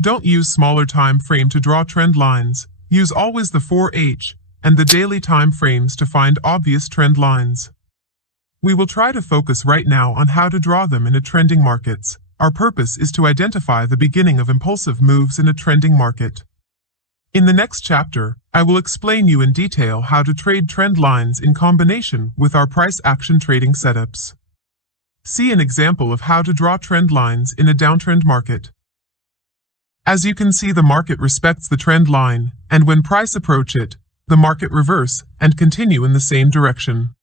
Don't use smaller time frame to draw trend lines. Use always the 4H and the daily time frames to find obvious trend lines. We will try to focus right now on how to draw them in a trending markets. Our purpose is to identify the beginning of impulsive moves in a trending market. In the next chapter, I will explain you in detail how to trade trend lines in combination with our price action trading setups. See an example of how to draw trend lines in a downtrend market. As you can see, the market respects the trend line, and when price approach it, the market reverse and continue in the same direction.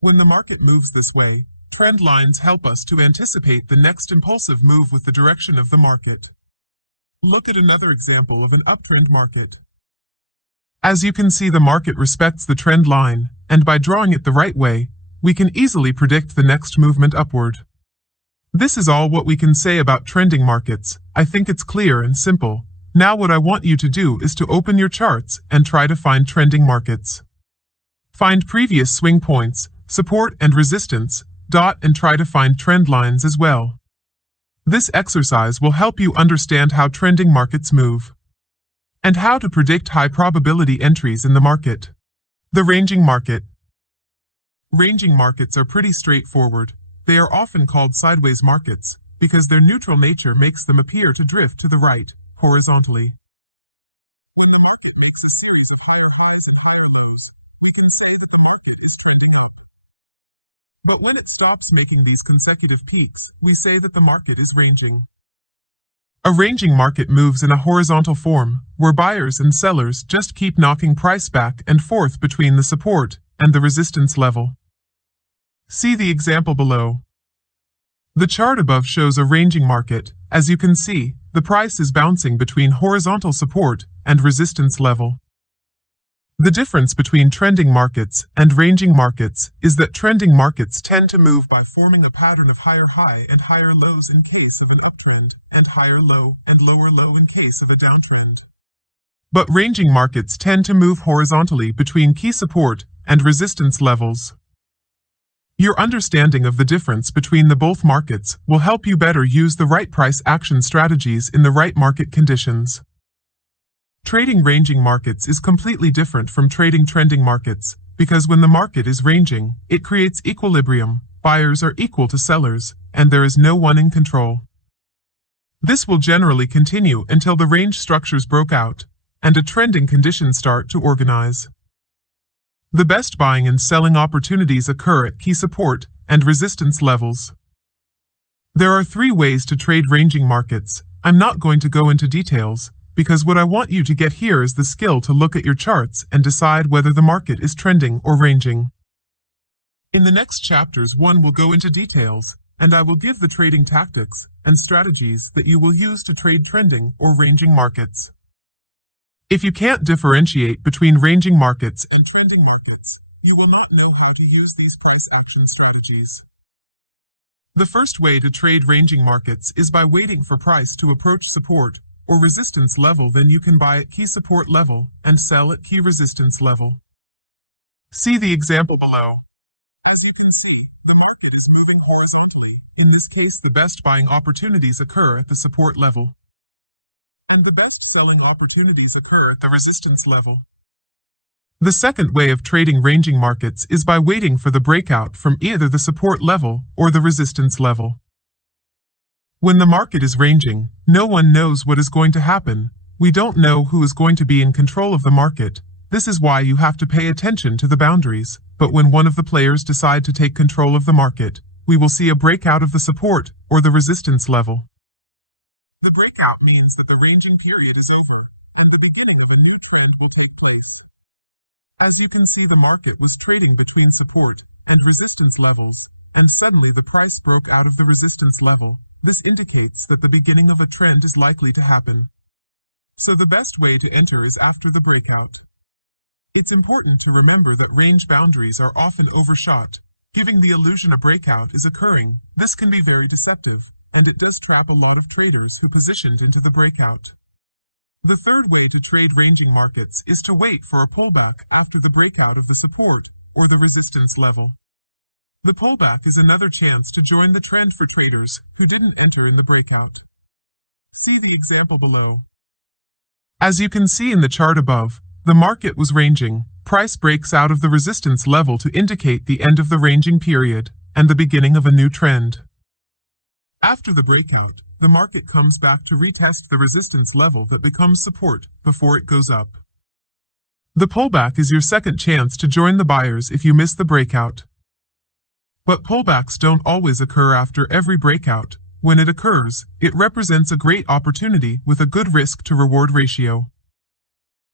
When the market moves this way, trend lines help us to anticipate the next impulsive move with the direction of the market. Look at another example of an uptrend market. As you can see, the market respects the trend line, and by drawing it the right way, we can easily predict the next movement upward. This is all what we can say about trending markets. I think it's clear and simple. Now what I want you to do is to open your charts and try to find trending markets. Find previous swing points, support and resistance, and try to find trend lines as well. This exercise will help you understand how trending markets move and how to predict high probability entries in the market. The ranging market. Ranging markets are pretty straightforward. They are often called sideways markets because their neutral nature makes them appear to drift to the right, horizontally. When the market makes a series of higher highs and higher lows, we can say that the market is trending up. But when it stops making these consecutive peaks, we say that the market is ranging. A ranging market moves in a horizontal form, where buyers and sellers just keep knocking price back and forth between the support and the resistance level. See the example below. The chart above shows a ranging market. As you can see, the price is bouncing between horizontal support and resistance level. The difference between trending markets and ranging markets is that trending markets tend to move by forming a pattern of higher high and higher lows in case of an uptrend, and higher low and lower low in case of a downtrend. But ranging markets tend to move horizontally between key support and resistance levels. Your understanding of the difference between the both markets will help you better use the right price action strategies in the right market conditions. Trading ranging markets is completely different from trading trending markets, because when the market is ranging, it creates equilibrium, buyers are equal to sellers, and there is no one in control. This will generally continue until the range structures broke out, and a trending condition start to organize. The best buying and selling opportunities occur at key support and resistance levels. There are 3 ways to trade ranging markets. I'm not going to go into details, because what I want you to get here is the skill to look at your charts and decide whether the market is trending or ranging. In the next chapters, 1 will go into details, and I will give the trading tactics and strategies that you will use to trade trending or ranging markets. If you can't differentiate between ranging markets and trending markets, you will not know how to use these price action strategies. The first way to trade ranging markets is by waiting for price to approach support or resistance level. Then you can buy at key support level and sell at key resistance level. See the example below. As you can see, the market is moving horizontally. In this case, the best buying opportunities occur at the support level, and the best selling opportunities occur at the resistance level. The second way of trading ranging markets is by waiting for the breakout from either the support level or the resistance level. When the market is ranging, no one knows what is going to happen. We don't know who is going to be in control of the market. This is why you have to pay attention to the boundaries. But when one of the players decide to take control of the market, we will see a breakout of the support or the resistance level. The breakout means that the ranging period is over, and the beginning of a new trend will take place. As you can see, the market was trading between support and resistance levels, and suddenly the price broke out of the resistance level. This indicates that the beginning of a trend is likely to happen. So the best way to enter is after the breakout. It's important to remember that range boundaries are often overshot, giving the illusion a breakout is occurring. This can be very deceptive, and it does trap a lot of traders who positioned into the breakout. The third way to trade ranging markets is to wait for a pullback after the breakout of the support or the resistance level. The pullback is another chance to join the trend for traders who didn't enter in the breakout. See the example below. As you can see in the chart above, the market was ranging. Price breaks out of the resistance level to indicate the end of the ranging period and the beginning of a new trend. After the breakout, the market comes back to retest the resistance level that becomes support before it goes up. The pullback is your second chance to join the buyers if you miss the breakout. But pullbacks don't always occur after every breakout. When it occurs, it represents a great opportunity with a good risk to reward ratio.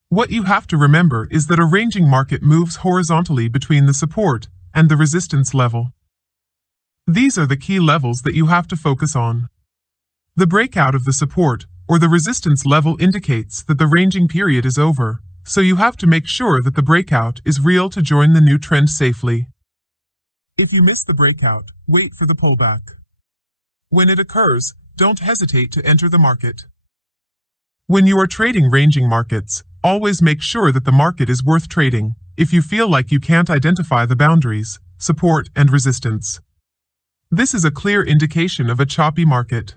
What you have to remember is that a ranging market moves horizontally between the support and the resistance level. These are the key levels that you have to focus on. The breakout of the support or the resistance level indicates that the ranging period is over, so you have to make sure that the breakout is real to join the new trend safely. If you miss the breakout, wait for the pullback. When it occurs, don't hesitate to enter the market. When you are trading ranging markets, always make sure that the market is worth trading. If you feel like you can't identify the boundaries, support and resistance, this is a clear indication of a choppy market.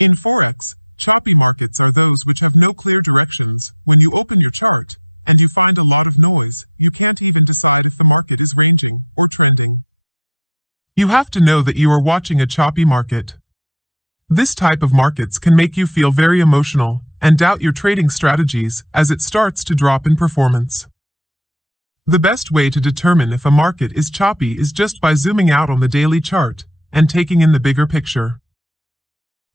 In forex, choppy markets are those which have no clear directions. When you open your chart and you find a lot of noise, you have to know that you are watching a choppy market. This type of markets can make you feel very emotional and doubt your trading strategies as it starts to drop in performance. The best way to determine if a market is choppy is just by zooming out on the daily chart and taking in the bigger picture.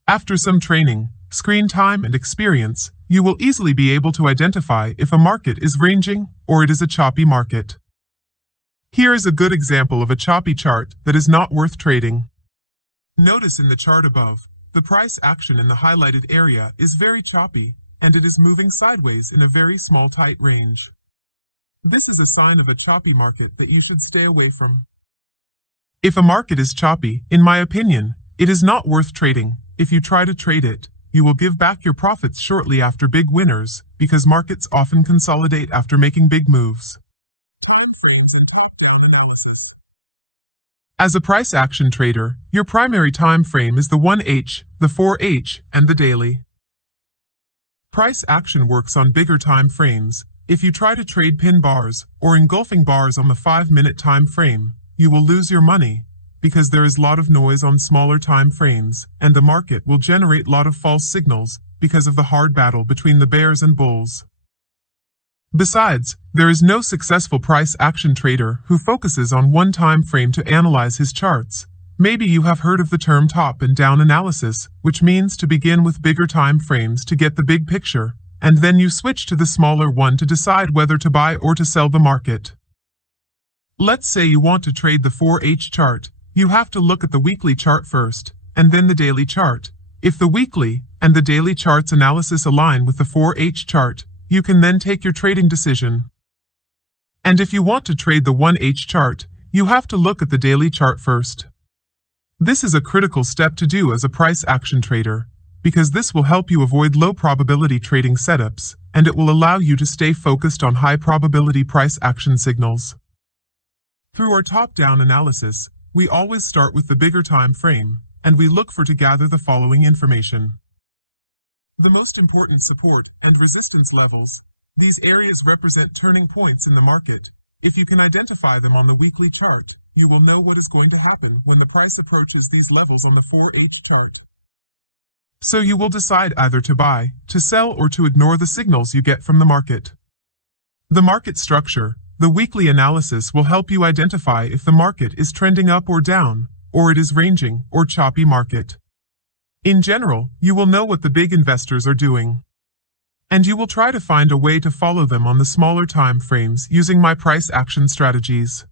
After some training, screen time and experience, you will easily be able to identify if a market is ranging or it is a choppy market. Here is a good example of a choppy chart that is not worth trading. Notice in the chart above, the price action in the highlighted area is very choppy, and it is moving sideways in a very small tight range. This is a sign of a choppy market that you should stay away from. If a market is choppy, in my opinion, it is not worth trading. If you try to trade it, you will give back your profits shortly after big winners, because markets often consolidate after making big moves. Time frames and top-down analysis. As a price action trader, your primary time frame is the 1H, the 4H, and the daily. Price action works on bigger time frames. If you try to trade pin bars or engulfing bars on the 5-minute time frame, you will lose your money because there is a lot of noise on smaller time frames, and the market will generate a lot of false signals because of the hard battle between the bears and bulls. Besides, there is no successful price action trader who focuses on one time frame to analyze his charts. Maybe you have heard of the term top and down analysis, which means to begin with bigger time frames to get the big picture, and then you switch to the smaller one to decide whether to buy or to sell the market. Let's say you want to trade the 4H chart. You have to look at the weekly chart first, and then the daily chart. If the weekly and the daily charts analysis align with the 4H chart, you can then take your trading decision. And if you want to trade the 1H chart, you have to look at the daily chart first. This is a critical step to do as a price action trader, because this will help you avoid low probability trading setups, and it will allow you to stay focused on high probability price action signals. Through our top-down analysis, we always start with the bigger time frame, and we look for to gather the following information. The most important support and resistance levels. These areas represent turning points in the market. If you can identify them on the weekly chart, you will know what is going to happen when the price approaches these levels on the 4H chart. So you will decide either to buy, to sell, or to ignore the signals you get from the market. The market structure. The weekly analysis will help you identify if the market is trending up or down, or it is ranging or choppy market. In general, you will know what the big investors are doing. And you will try to find a way to follow them on the smaller time frames using my price action strategies.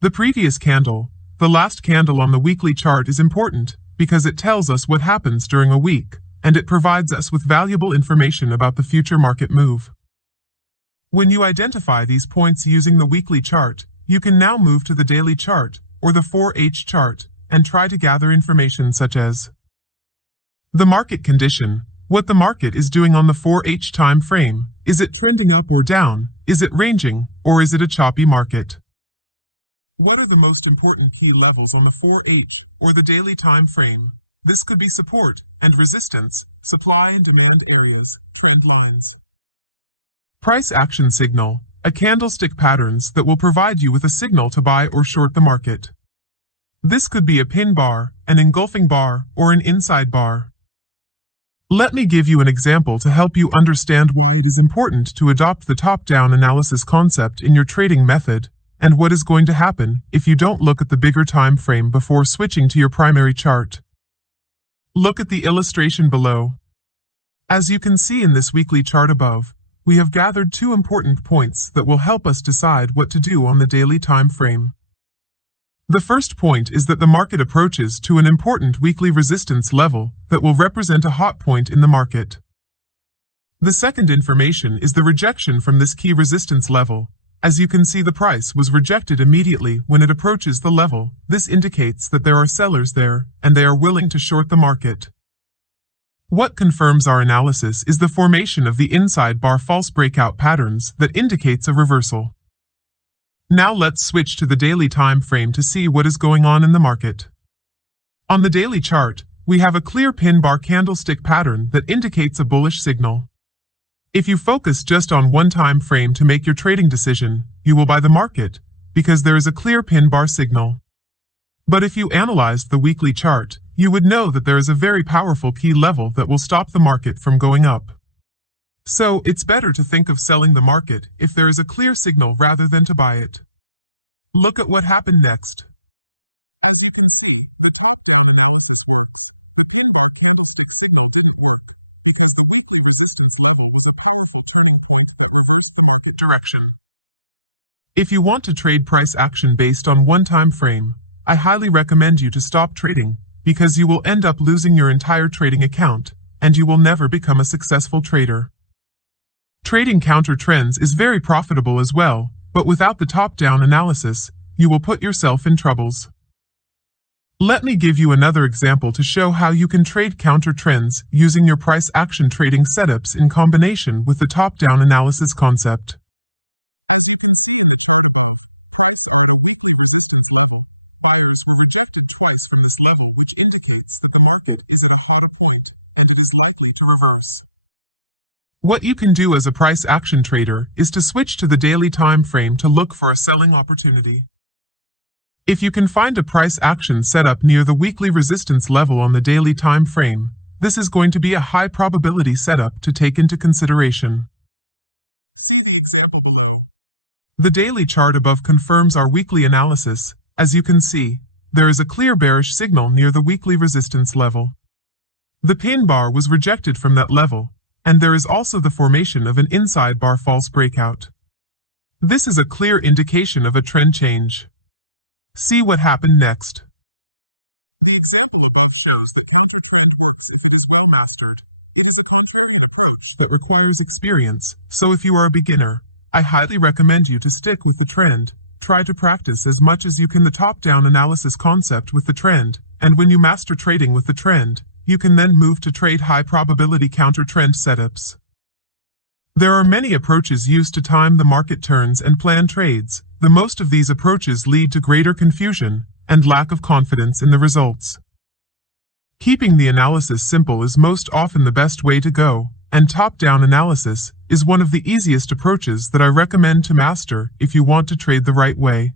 The previous candle, the last candle on the weekly chart, is important because it tells us what happens during a week, and it provides us with valuable information about the future market move. When you identify these points using the weekly chart, you can now move to the daily chart or the 4H chart and try to gather information such as the market condition, what the market is doing on the 4H time frame. Is it trending up or down? Is it ranging, or is it a choppy market? What are the most important key levels on the 4H or the daily time frame? This could be support and resistance, supply and demand areas, trend lines. Price action signal, a candlestick patterns that will provide you with a signal to buy or short the market. This could be a pin bar, an engulfing bar, or an inside bar. Let me give you an example to help you understand why it is important to adopt the top-down analysis concept in your trading method, and what is going to happen if you don't look at the bigger time frame before switching to your primary chart. Look at the illustration below. As you can see in this weekly chart above, we have gathered two important points that will help us decide what to do on the daily time frame. The first point is that the market approaches to an important weekly resistance level that will represent a hot point in the market. The second information is the rejection from this key resistance level. As you can see, the price was rejected immediately when it approaches the level. This indicates that there are sellers there, and they are willing to short the market. What confirms our analysis is the formation of the inside bar false breakout patterns that indicates a reversal. Now let's switch to the daily time frame to see what is going on in the market. On the daily chart, we have a clear pin bar candlestick pattern that indicates a bullish signal. If you focus just on one time frame to make your trading decision, you will buy the market because there is a clear pin bar signal. But if you analyzed the weekly chart, you would know that there is a very powerful key level that will stop the market from going up. So, it's better to think of selling the market if there is a clear signal rather than to buy it. Look at what happened next. As you can see, the top-down analysis worked. The pin-bar candlestick signal didn't work because the weekly resistance level was a powerful turning point in the reverse market direction. If you want to trade price action based on one time frame, I highly recommend you to stop trading because you will end up losing your entire trading account and you will never become a successful trader. Trading counter trends is very profitable as well, but without the top-down analysis, you will put yourself in troubles. Let me give you another example to show how you can trade counter trends using your price action trading setups in combination with the top-down analysis concept. progress from this level, which indicates that the market is at a hotter point, and it is likely to reverse. What you can do as a price action trader is to switch to the daily time frame to look for a selling opportunity. If you can find a price action setup near the weekly resistance level on the daily time frame, this is going to be a high probability setup to take into consideration. See the example below. The daily chart above confirms our weekly analysis. As you can see, there is a clear bearish signal near the weekly resistance level. The pin bar was rejected from that level, and there is also the formation of an inside bar false breakout. This is a clear indication of a trend change. See what happened next. The example above shows that counter-trend wins if it is well mastered. It is a contrarian approach that requires experience, so if you are a beginner, I highly recommend you to stick with the trend. Try to practice as much as you can the top-down analysis concept with the trend, and when you master trading with the trend, you can then move to trade high-probability counter-trend setups. There are many approaches used to time the market turns and plan trades. The most of these approaches lead to greater confusion and lack of confidence in the results. Keeping the analysis simple is most often the best way to go, and top-down analysis is one of the easiest approaches that I recommend to master if you want to trade the right way.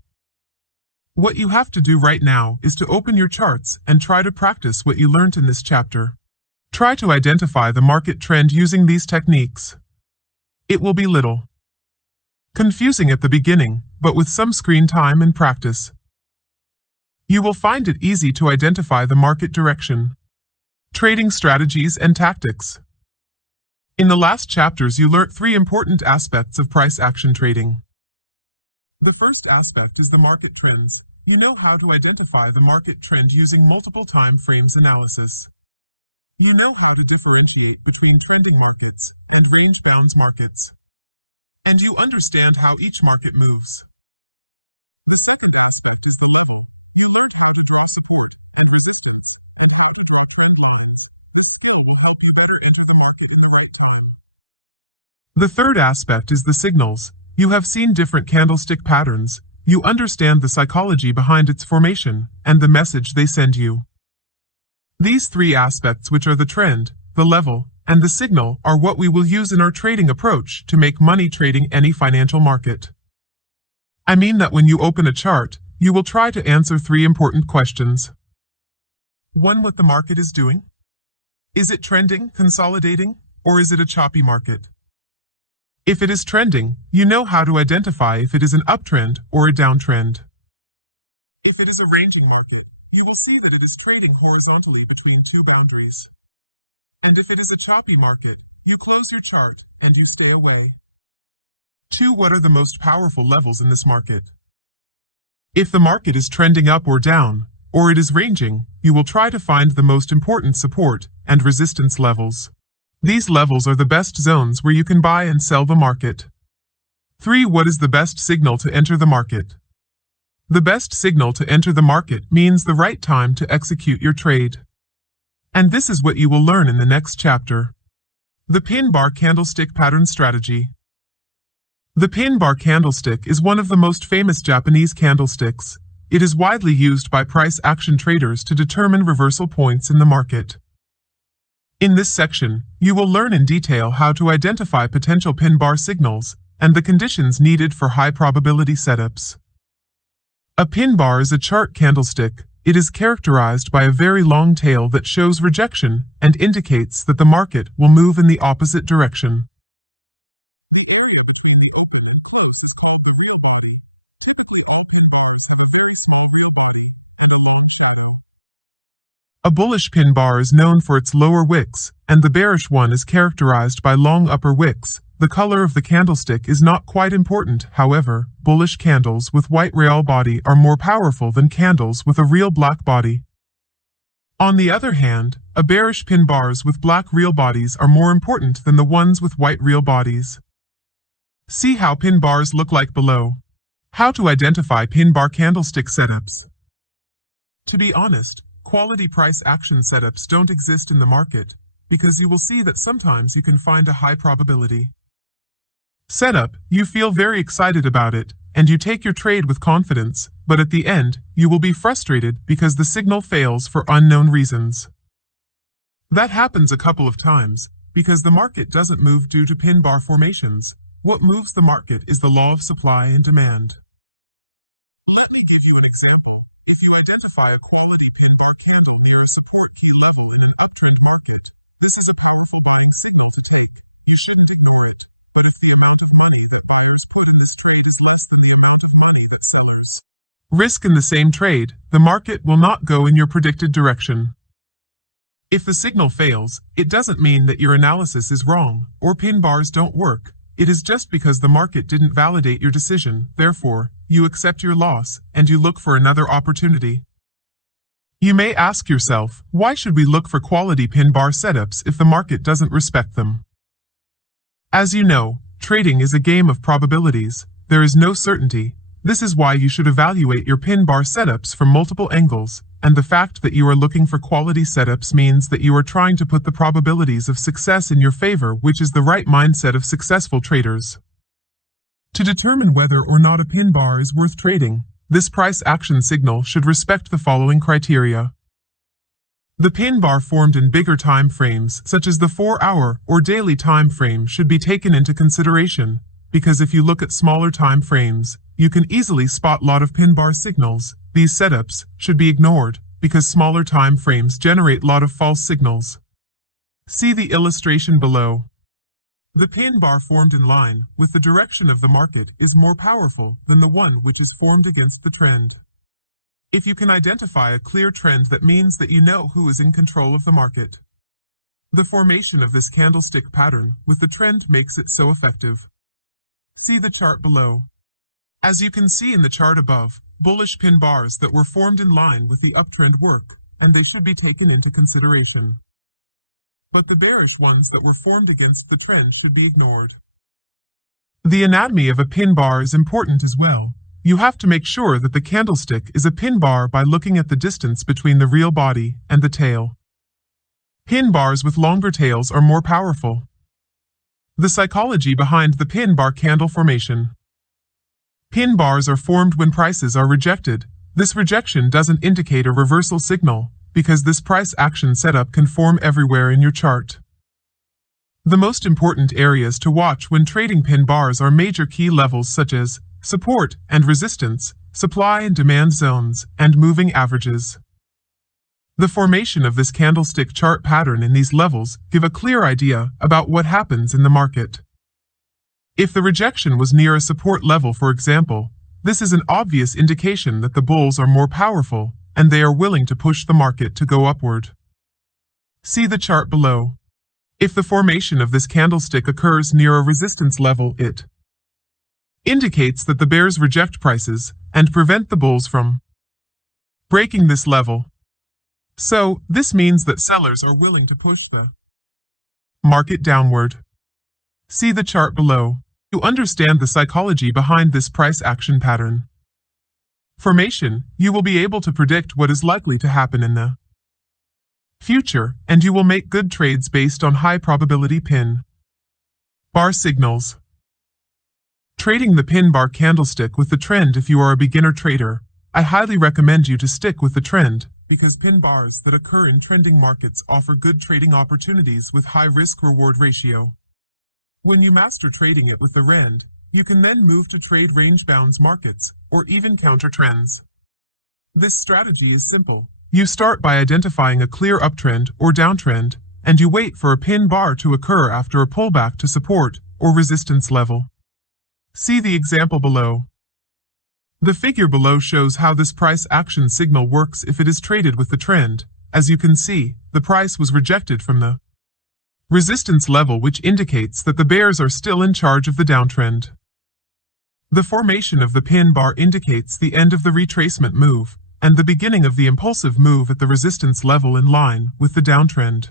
What you have to do right now is to open your charts and try to practice what you learned in this chapter. Try to identify the market trend using these techniques. It will be little confusing at the beginning, but with some screen time and practice, you will find it easy to identify the market direction, trading strategies, and tactics. In the last chapters, you learnt 3 important aspects of price action trading. The first aspect is the market trends. You know how to identify the market trend using multiple time frames analysis. You know how to differentiate between trending markets and range-bound markets. And you understand how each market moves. The second aspect is the level. You learned how to draw signals to help you better enter the market in the right time. The third aspect is the signals. You have seen different candlestick patterns. You understand the psychology behind its formation and the message they send you. These 3 aspects, which are the trend, the level, and the signal, are what we will use in our trading approach to make money trading any financial market. I mean that when you open a chart, you will try to answer 3 important questions. 1. What the market is doing? Is it trending, consolidating, or is it a choppy market? If it is trending, you know how to identify if it is an uptrend or a downtrend. If it is a ranging market, you will see that it is trading horizontally between 2 boundaries. And if it is a choppy market, you close your chart and you stay away. 2. What are the most powerful levels in this market? If the market is trending up or down, or it is ranging, you will try to find the most important support and resistance levels. These levels are the best zones where you can buy and sell the market. 3. What is the best signal to enter the market? The best signal to enter the market means the right time to execute your trade. And this is what you will learn in the next chapter. The pin bar candlestick pattern strategy. The pin bar candlestick is one of the most famous Japanese candlesticks. It is widely used by price action traders to determine reversal points in the market. In this section, you will learn in detail how to identify potential pin bar signals and the conditions needed for high probability setups. A pin bar is a chart candlestick. It is characterized by a very long tail that shows rejection and indicates that the market will move in the opposite direction. A bullish pin bar is known for its lower wicks, and the bearish one is characterized by long upper wicks. The color of the candlestick is not quite important, however. Bullish candles with white real body are more powerful than candles with a real black body. On the other hand, a bearish pin bars with black real bodies are more important than the ones with white real bodies. See how pin bars look like below. How to identify pin bar candlestick setups. To be honest, quality price action setups don't exist in the market, because you will see that sometimes you can find a high probability setup, you feel very excited about it, and you take your trade with confidence, but at the end, you will be frustrated because the signal fails for unknown reasons. That happens a couple of times, because the market doesn't move due to pin bar formations. What moves the market is the law of supply and demand. Let me give you an example. If you identify a quality pin bar candle near a support key level in an uptrend market, this is a powerful buying signal to take. You shouldn't ignore it. But if the amount of money that buyers put in this trade is less than the amount of money that sellers risk in the same trade, the market will not go in your predicted direction. If the signal fails, it doesn't mean that your analysis is wrong, or pin bars don't work. It is just because the market didn't validate your decision. Therefore, you accept your loss, and you look for another opportunity. You may ask yourself, why should we look for quality pin bar setups if the market doesn't respect them? As you know, trading is a game of probabilities. There is no certainty. This is why you should evaluate your pin bar setups from multiple angles, and the fact that you are looking for quality setups means that you are trying to put the probabilities of success in your favor, which is the right mindset of successful traders. To determine whether or not a pin bar is worth trading, this price action signal should respect the following criteria. The pin bar formed in bigger time frames, such as the 4-hour or daily time frame, should be taken into consideration, because if you look at smaller time frames, you can easily spot a lot of pin bar signals. These setups should be ignored, because smaller time frames generate a lot of false signals. See the illustration below. The pin bar formed in line with the direction of the market is more powerful than the one which is formed against the trend. If you can identify a clear trend, that means that you know who is in control of the market. The formation of this candlestick pattern with the trend makes it so effective. See the chart below. As you can see in the chart above, bullish pin bars that were formed in line with the uptrend work, and they should be taken into consideration. But the bearish ones that were formed against the trend should be ignored. The anatomy of a pin bar is important as well. You have to make sure that the candlestick is a pin bar by looking at the distance between the real body and the tail. Pin bars with longer tails are more powerful. The psychology behind the pin bar candle formation. Pin bars are formed when prices are rejected. This rejection doesn't indicate a reversal signal, because this price action setup can form everywhere in your chart. The most important areas to watch when trading pin bars are major key levels such as support and resistance, supply and demand zones, and moving averages. The formation of this candlestick chart pattern in these levels give a clear idea about what happens in the market. If the rejection was near a support level, for example, this is an obvious indication that the bulls are more powerful and they are willing to push the market to go upward. See the chart below. If the formation of this candlestick occurs near a resistance level, it indicates that the bears reject prices and prevent the bulls from breaking this level. So, this means that sellers are willing to push the market downward. See the chart below. To understand the psychology behind this price action pattern formation, you will be able to predict what is likely to happen in the future, and you will make good trades based on high probability pin bar signals. Trading the pin bar candlestick with the trend. If you are a beginner trader, I highly recommend you to stick with the trend, because pin bars that occur in trending markets offer good trading opportunities with high risk-reward ratio. When you master trading it with the rend, you can then move to trade range-bound markets, or even counter trends. This strategy is simple. You start by identifying a clear uptrend or downtrend, and you wait for a pin bar to occur after a pullback to support or resistance level. See the example below. The figure below shows how this price action signal works if it is traded with the trend. As you can see, the price was rejected from the resistance level, which indicates that the bears are still in charge of the downtrend. The formation of the pin bar indicates the end of the retracement move and the beginning of the impulsive move at the resistance level in line with the downtrend.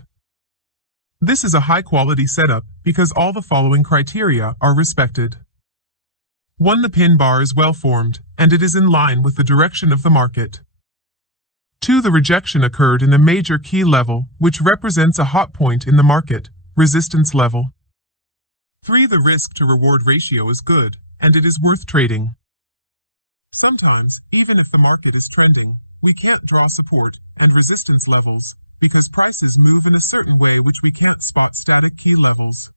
This is a high-quality setup because all the following criteria are respected. 1. The pin bar is well formed, and it is in line with the direction of the market. 2. The rejection occurred in a major key level, which represents a hot point in the market, resistance level. 3. The risk-to-reward ratio is good, and it is worth trading. Sometimes, even if the market is trending, we can't draw support and resistance levels because prices move in a certain way which we can't spot static key levels.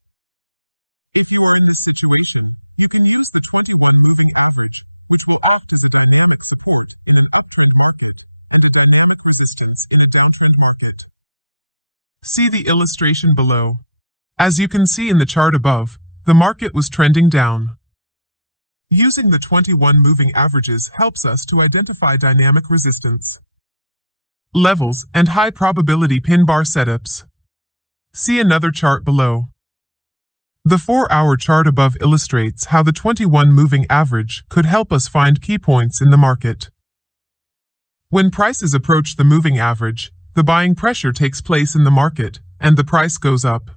If you are in this situation, you can use the 21 moving average, which will act as a dynamic support in an uptrend market and a dynamic resistance in a downtrend market. See the illustration below. As you can see in the chart above, the market was trending down. Using the 21 moving averages helps us to identify dynamic resistance, levels, and high probability pin bar setups. See another chart below. The 4-hour chart above illustrates how the 21 moving average could help us find key points in the market. When prices approach the moving average, the buying pressure takes place in the market, and the price goes up.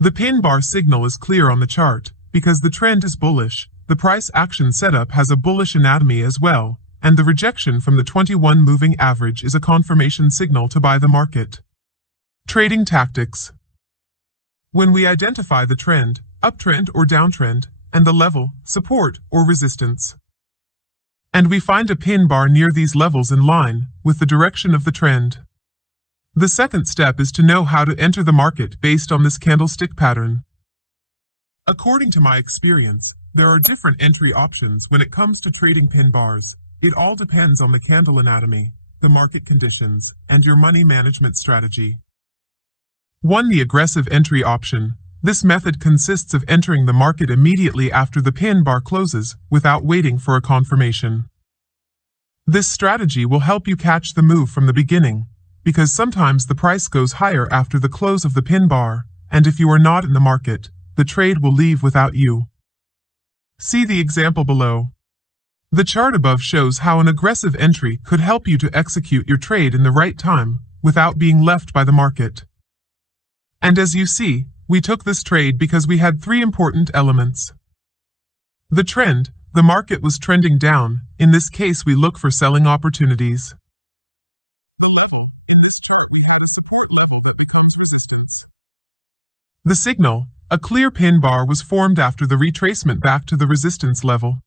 The pin bar signal is clear on the chart, because the trend is bullish, the price action setup has a bullish anatomy as well, and the rejection from the 21 moving average is a confirmation signal to buy the market. Trading tactics. When we identify the trend, uptrend or downtrend, and the level, support or resistance, and we find a pin bar near these levels in line with the direction of the trend, the second step is to know how to enter the market based on this candlestick pattern. According to my experience, there are different entry options when it comes to trading pin bars. It all depends on the candle anatomy, the market conditions, and your money management strategy. 1. The aggressive entry option. This method consists of entering the market immediately after the pin bar closes, without waiting for a confirmation. This strategy will help you catch the move from the beginning, because sometimes the price goes higher after the close of the pin bar, and if you are not in the market, the trade will leave without you. See the example below. The chart above shows how an aggressive entry could help you to execute your trade in the right time, without being left by the market. And as you see, we took this trade because we had 3 important elements. The trend, the market was trending down. In this case, we look for selling opportunities. The signal, a clear pin bar was formed after the retracement back to the resistance level.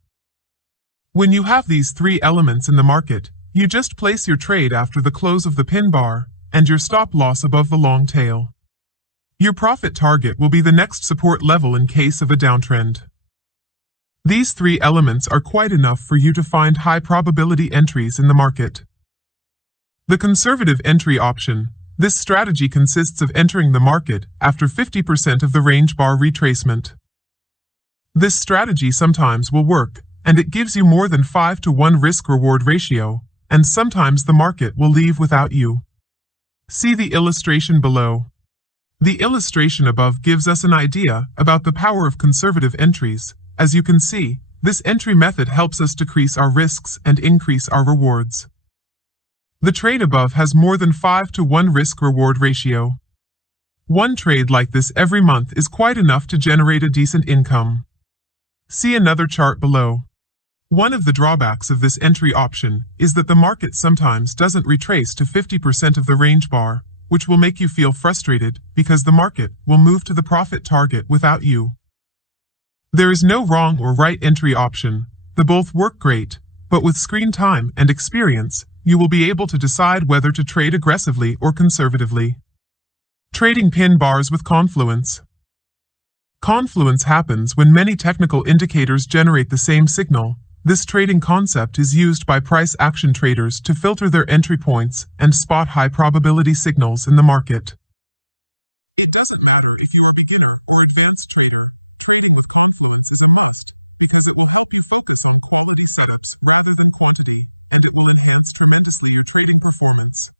When you have these 3 elements in the market, you just place your trade after the close of the pin bar, and your stop loss above the long tail. Your profit target will be the next support level in case of a downtrend. These 3 elements are quite enough for you to find high probability entries in the market. The conservative entry option. This strategy consists of entering the market after 50% of the range bar retracement. This strategy sometimes will work, and it gives you more than 5-to-1 risk-reward ratio, and sometimes the market will leave without you. See the illustration below. The illustration above gives us an idea about the power of conservative entries. As you can see, this entry method helps us decrease our risks and increase our rewards. The trade above has more than 5-to-1 risk-reward ratio. One trade like this every month is quite enough to generate a decent income. See another chart below. One of the drawbacks of this entry option is that the market sometimes doesn't retrace to 50% of the range bar, which will make you feel frustrated because the market will move to the profit target without you. There is no wrong or right entry option. They both work great, but with screen time and experience, you will be able to decide whether to trade aggressively or conservatively. Trading pin bars with confluence. Confluence happens when many technical indicators generate the same signal. This trading concept is used by price action traders to filter their entry points and spot high probability signals in the market. It doesn't matter if you are a beginner or advanced trader, trading with confluence is a must because it will help you focus on quality setups rather than quantity, and it will enhance tremendously your trading performance.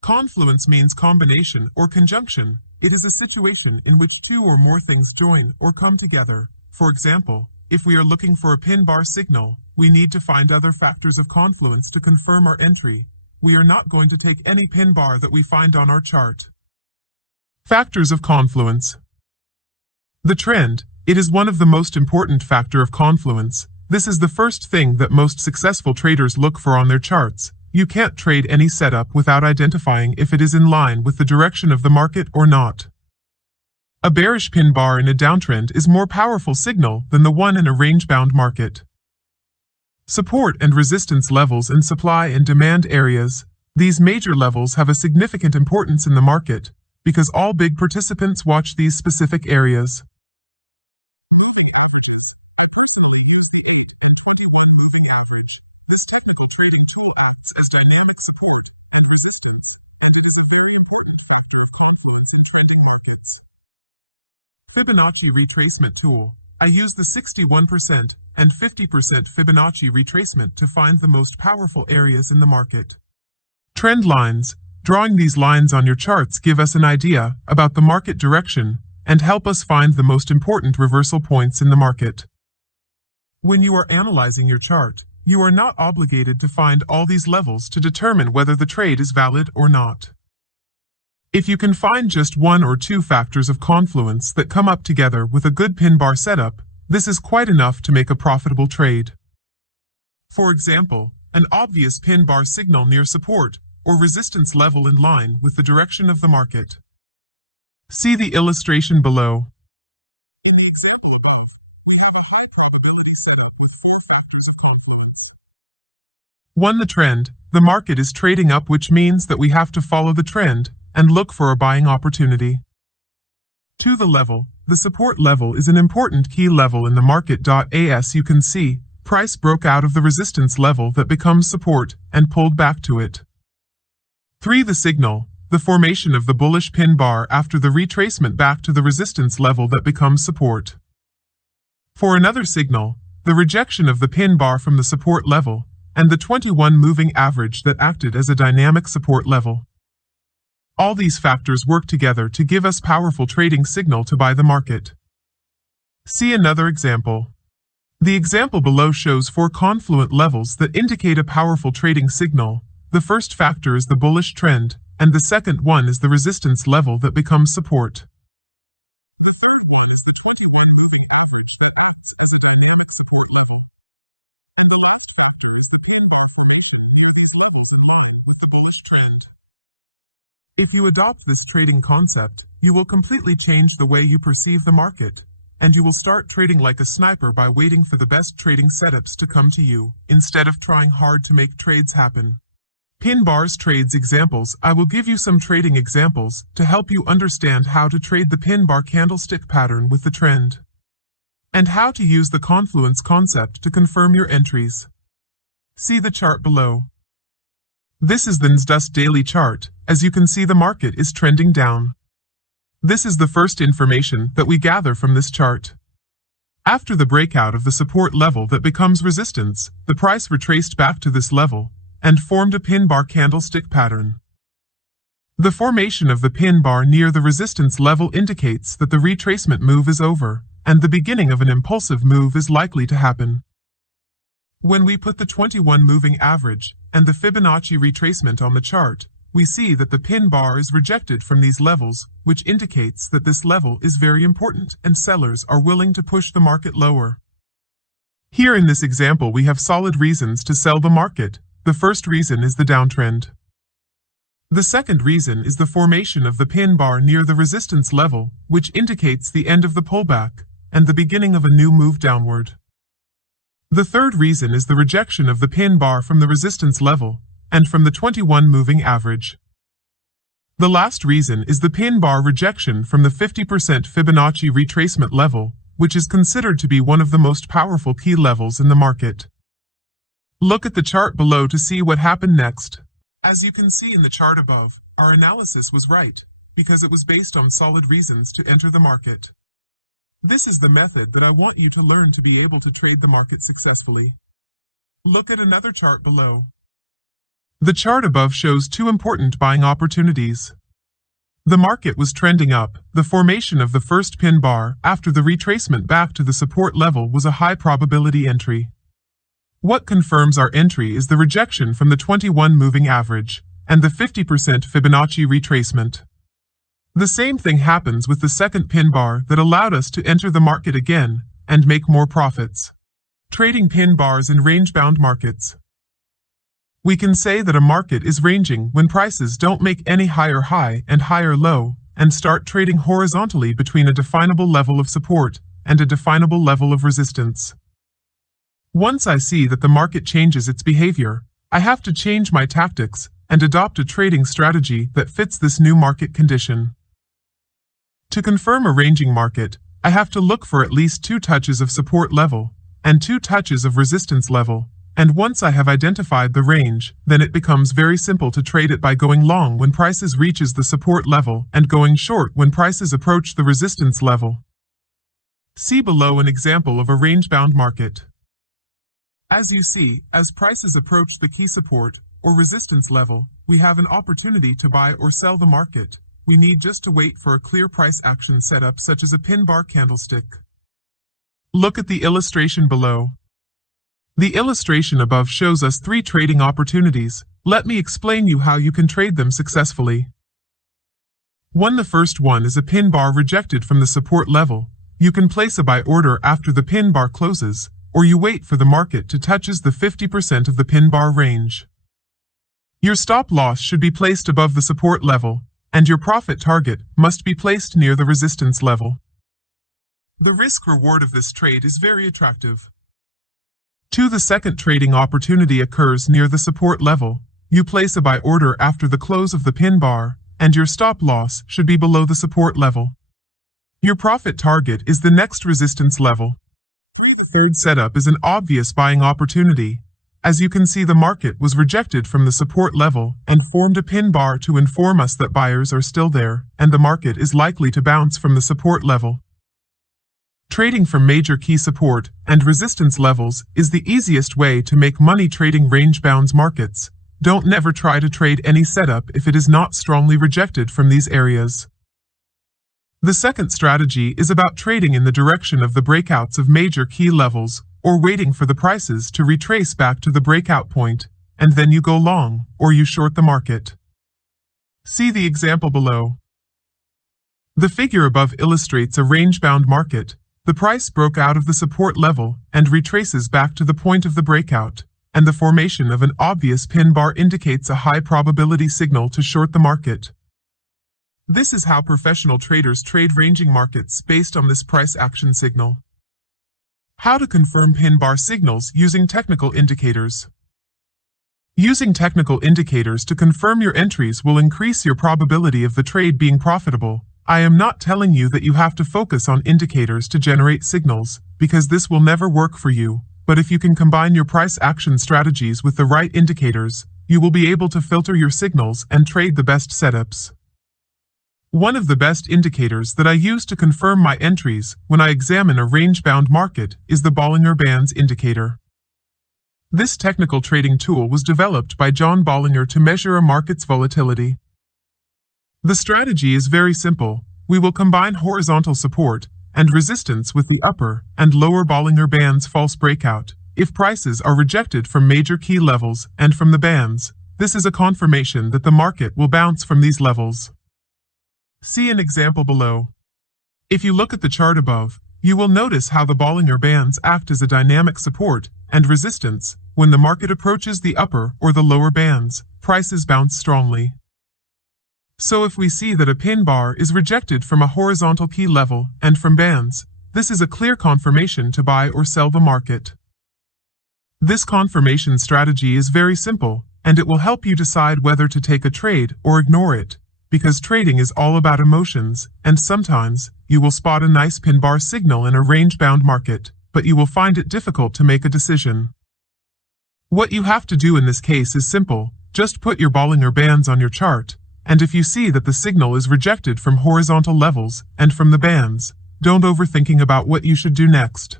Confluence means combination or conjunction. It is a situation in which 2 or more things join or come together. For example, if we are looking for a pin bar signal, we need to find other factors of confluence to confirm our entry. We are not going to take any pin bar that we find on our chart. Factors of confluence. The trend. It is one of the most important factor of confluence. This is the first thing that most successful traders look for on their charts. You can't trade any setup without identifying if it is in line with the direction of the market or not. A bearish pin bar in a downtrend is more powerful signal than the one in a range-bound market. Support and resistance levels in supply and demand areas. These major levels have a significant importance in the market because all big participants watch these specific areas. Moving average. This technical trading tool acts as dynamic support and resistance, and it is a very important factor of confluence in trending markets. Fibonacci retracement tool. I use the 61% and 50% Fibonacci retracement to find the most powerful areas in the market. Trend lines. Drawing these lines on your charts give us an idea about the market direction and help us find the most important reversal points in the market. When you are analyzing your chart, you are not obligated to find all these levels to determine whether the trade is valid or not. If you can find just one or two factors of confluence that come up together with a good pin bar setup, this is quite enough to make a profitable trade. For example, an obvious pin bar signal near support or resistance level in line with the direction of the market. See the illustration below. In the example above, we have a high probability setup with 4 factors of confluence. 1. The trend. The market is trading up, which means that we have to follow the trend and look for a buying opportunity. 2. The level. The support level is an important key level in the market. As you can see, price broke out of the resistance level that becomes support and pulled back to it. 3. The signal. The formation of the bullish pin bar after the retracement back to the resistance level that becomes support. 4. Another signal. The rejection of the pin bar from the support level and the 21 moving average that acted as a dynamic support level. All these factors work together to give us powerful trading signal to buy the market. See another example. The example below shows 4 confluent levels that indicate a powerful trading signal. The first factor is the bullish trend, and the second one is the resistance level that becomes support. The third one is the 21 moving average that acts as a dynamic support level. The bullish trend. If you adopt this trading concept, you will completely change the way you perceive the market, and you will start trading like a sniper by waiting for the best trading setups to come to you, instead of trying hard to make trades happen. Pin bars trades examples. I will give you some trading examples to help you understand how to trade the pin bar candlestick pattern with the trend, and how to use the confluence concept to confirm your entries. See the chart below. This is the NASDAQ daily chart. As you can see, the market is trending down. This is the first information that we gather from this chart. After the breakout of the support level that becomes resistance, the price retraced back to this level and formed a pin bar candlestick pattern. The formation of the pin bar near the resistance level indicates that the retracement move is over, and the beginning of an impulsive move is likely to happen. When we put the 21 moving average and the Fibonacci retracement on the chart, we see that the pin bar is rejected from these levels, which indicates that this level is very important and sellers are willing to push the market lower. Here in this example, we have solid reasons to sell the market. The first reason is the downtrend. The second reason is the formation of the pin bar near the resistance level, which indicates the end of the pullback and the beginning of a new move downward. The third reason is the rejection of the pin bar from the resistance level and from the 21 moving average. The last reason is the pin bar rejection from the 50% Fibonacci retracement level, which is considered to be one of the most powerful key levels in the market. Look at the chart below to see what happened next. As you can see in the chart above, our analysis was right, because it was based on solid reasons to enter the market. This is the method that I want you to learn to be able to trade the market successfully. Look at another chart below. The chart above shows 2 important buying opportunities. The market was trending up. The formation of the first pin bar after the retracement back to the support level was a high probability entry. What confirms our entry is the rejection from the 21 moving average and the 50% Fibonacci retracement. The same thing happens with the second pin bar that allowed us to enter the market again and make more profits. Trading pin bars in range-bound markets. We can say that a market is ranging when prices don't make any higher high and higher low and start trading horizontally between a definable level of support and a definable level of resistance. Once I see that the market changes its behavior, I have to change my tactics and adopt a trading strategy that fits this new market condition. To confirm a ranging market, I have to look for at least 2 touches of support level and 2 touches of resistance level, and once I have identified the range, then it becomes very simple to trade it by going long when prices reaches the support level and going short when prices approach the resistance level. See below an example of a range-bound market. As you see, as prices approach the key support or resistance level, we have an opportunity to buy or sell the market. We need just to wait for a clear price action setup such as a pin bar candlestick. Look at the illustration below. The illustration above shows us 3 trading opportunities. Let me explain you how you can trade them successfully. The first one is a pin bar rejected from the support level. You can place a buy order after the pin bar closes, or you wait for the market to touches the 50% of the pin bar range. Your stop loss should be placed above the support level, and your profit target must be placed near the resistance level. The risk-reward of this trade is very attractive. The second trading opportunity occurs near the support level. You place a buy order after the close of the pin bar, and your stop loss should be below the support level. Your profit target is the next resistance level. The third setup is an obvious buying opportunity. As you can see, the market was rejected from the support level and formed a pin bar to inform us that buyers are still there, and the market is likely to bounce from the support level. Trading from major key support and resistance levels is the easiest way to make money trading range-bound markets. Don't never try to trade any setup if it is not strongly rejected from these areas. The second strategy is about trading in the direction of the breakouts of major key levels, or waiting for the prices to retrace back to the breakout point, and then you go long, or you short the market. See the example below. The figure above illustrates a range-bound market. The price broke out of the support level and retraces back to the point of the breakout, and the formation of an obvious pin bar indicates a high probability signal to short the market. This is how professional traders trade ranging markets based on this price action signal. How to confirm pin bar signals using technical indicators. Using technical indicators to confirm your entries will increase your probability of the trade being profitable. I am not telling you that you have to focus on indicators to generate signals, because this will never work for you, but if you can combine your price action strategies with the right indicators, you will be able to filter your signals and trade the best setups. One of the best indicators that I use to confirm my entries when I examine a range-bound market is the Bollinger Bands indicator. This technical trading tool was developed by John Bollinger to measure a market's volatility. The strategy is very simple. We will combine horizontal support and resistance with the upper and lower Bollinger Bands false breakout. If prices are rejected from major key levels and from the bands, this is a confirmation that the market will bounce from these levels. See an example below. If you look at the chart above, you will notice how the Bollinger Bands act as a dynamic support and resistance. When the market approaches the upper or the lower bands, prices bounce strongly. So if we see that a pin bar is rejected from a horizontal key level and from bands, this is a clear confirmation to buy or sell the market. This confirmation strategy is very simple, and it will help you decide whether to take a trade or ignore it, because trading is all about emotions, and sometimes you will spot a nice pin bar signal in a range-bound market, but you will find it difficult to make a decision. What you have to do in this case is simple. Just put your Bollinger Bands on your chart, and if you see that the signal is rejected from horizontal levels and from the bands, don't overthinking about what you should do next.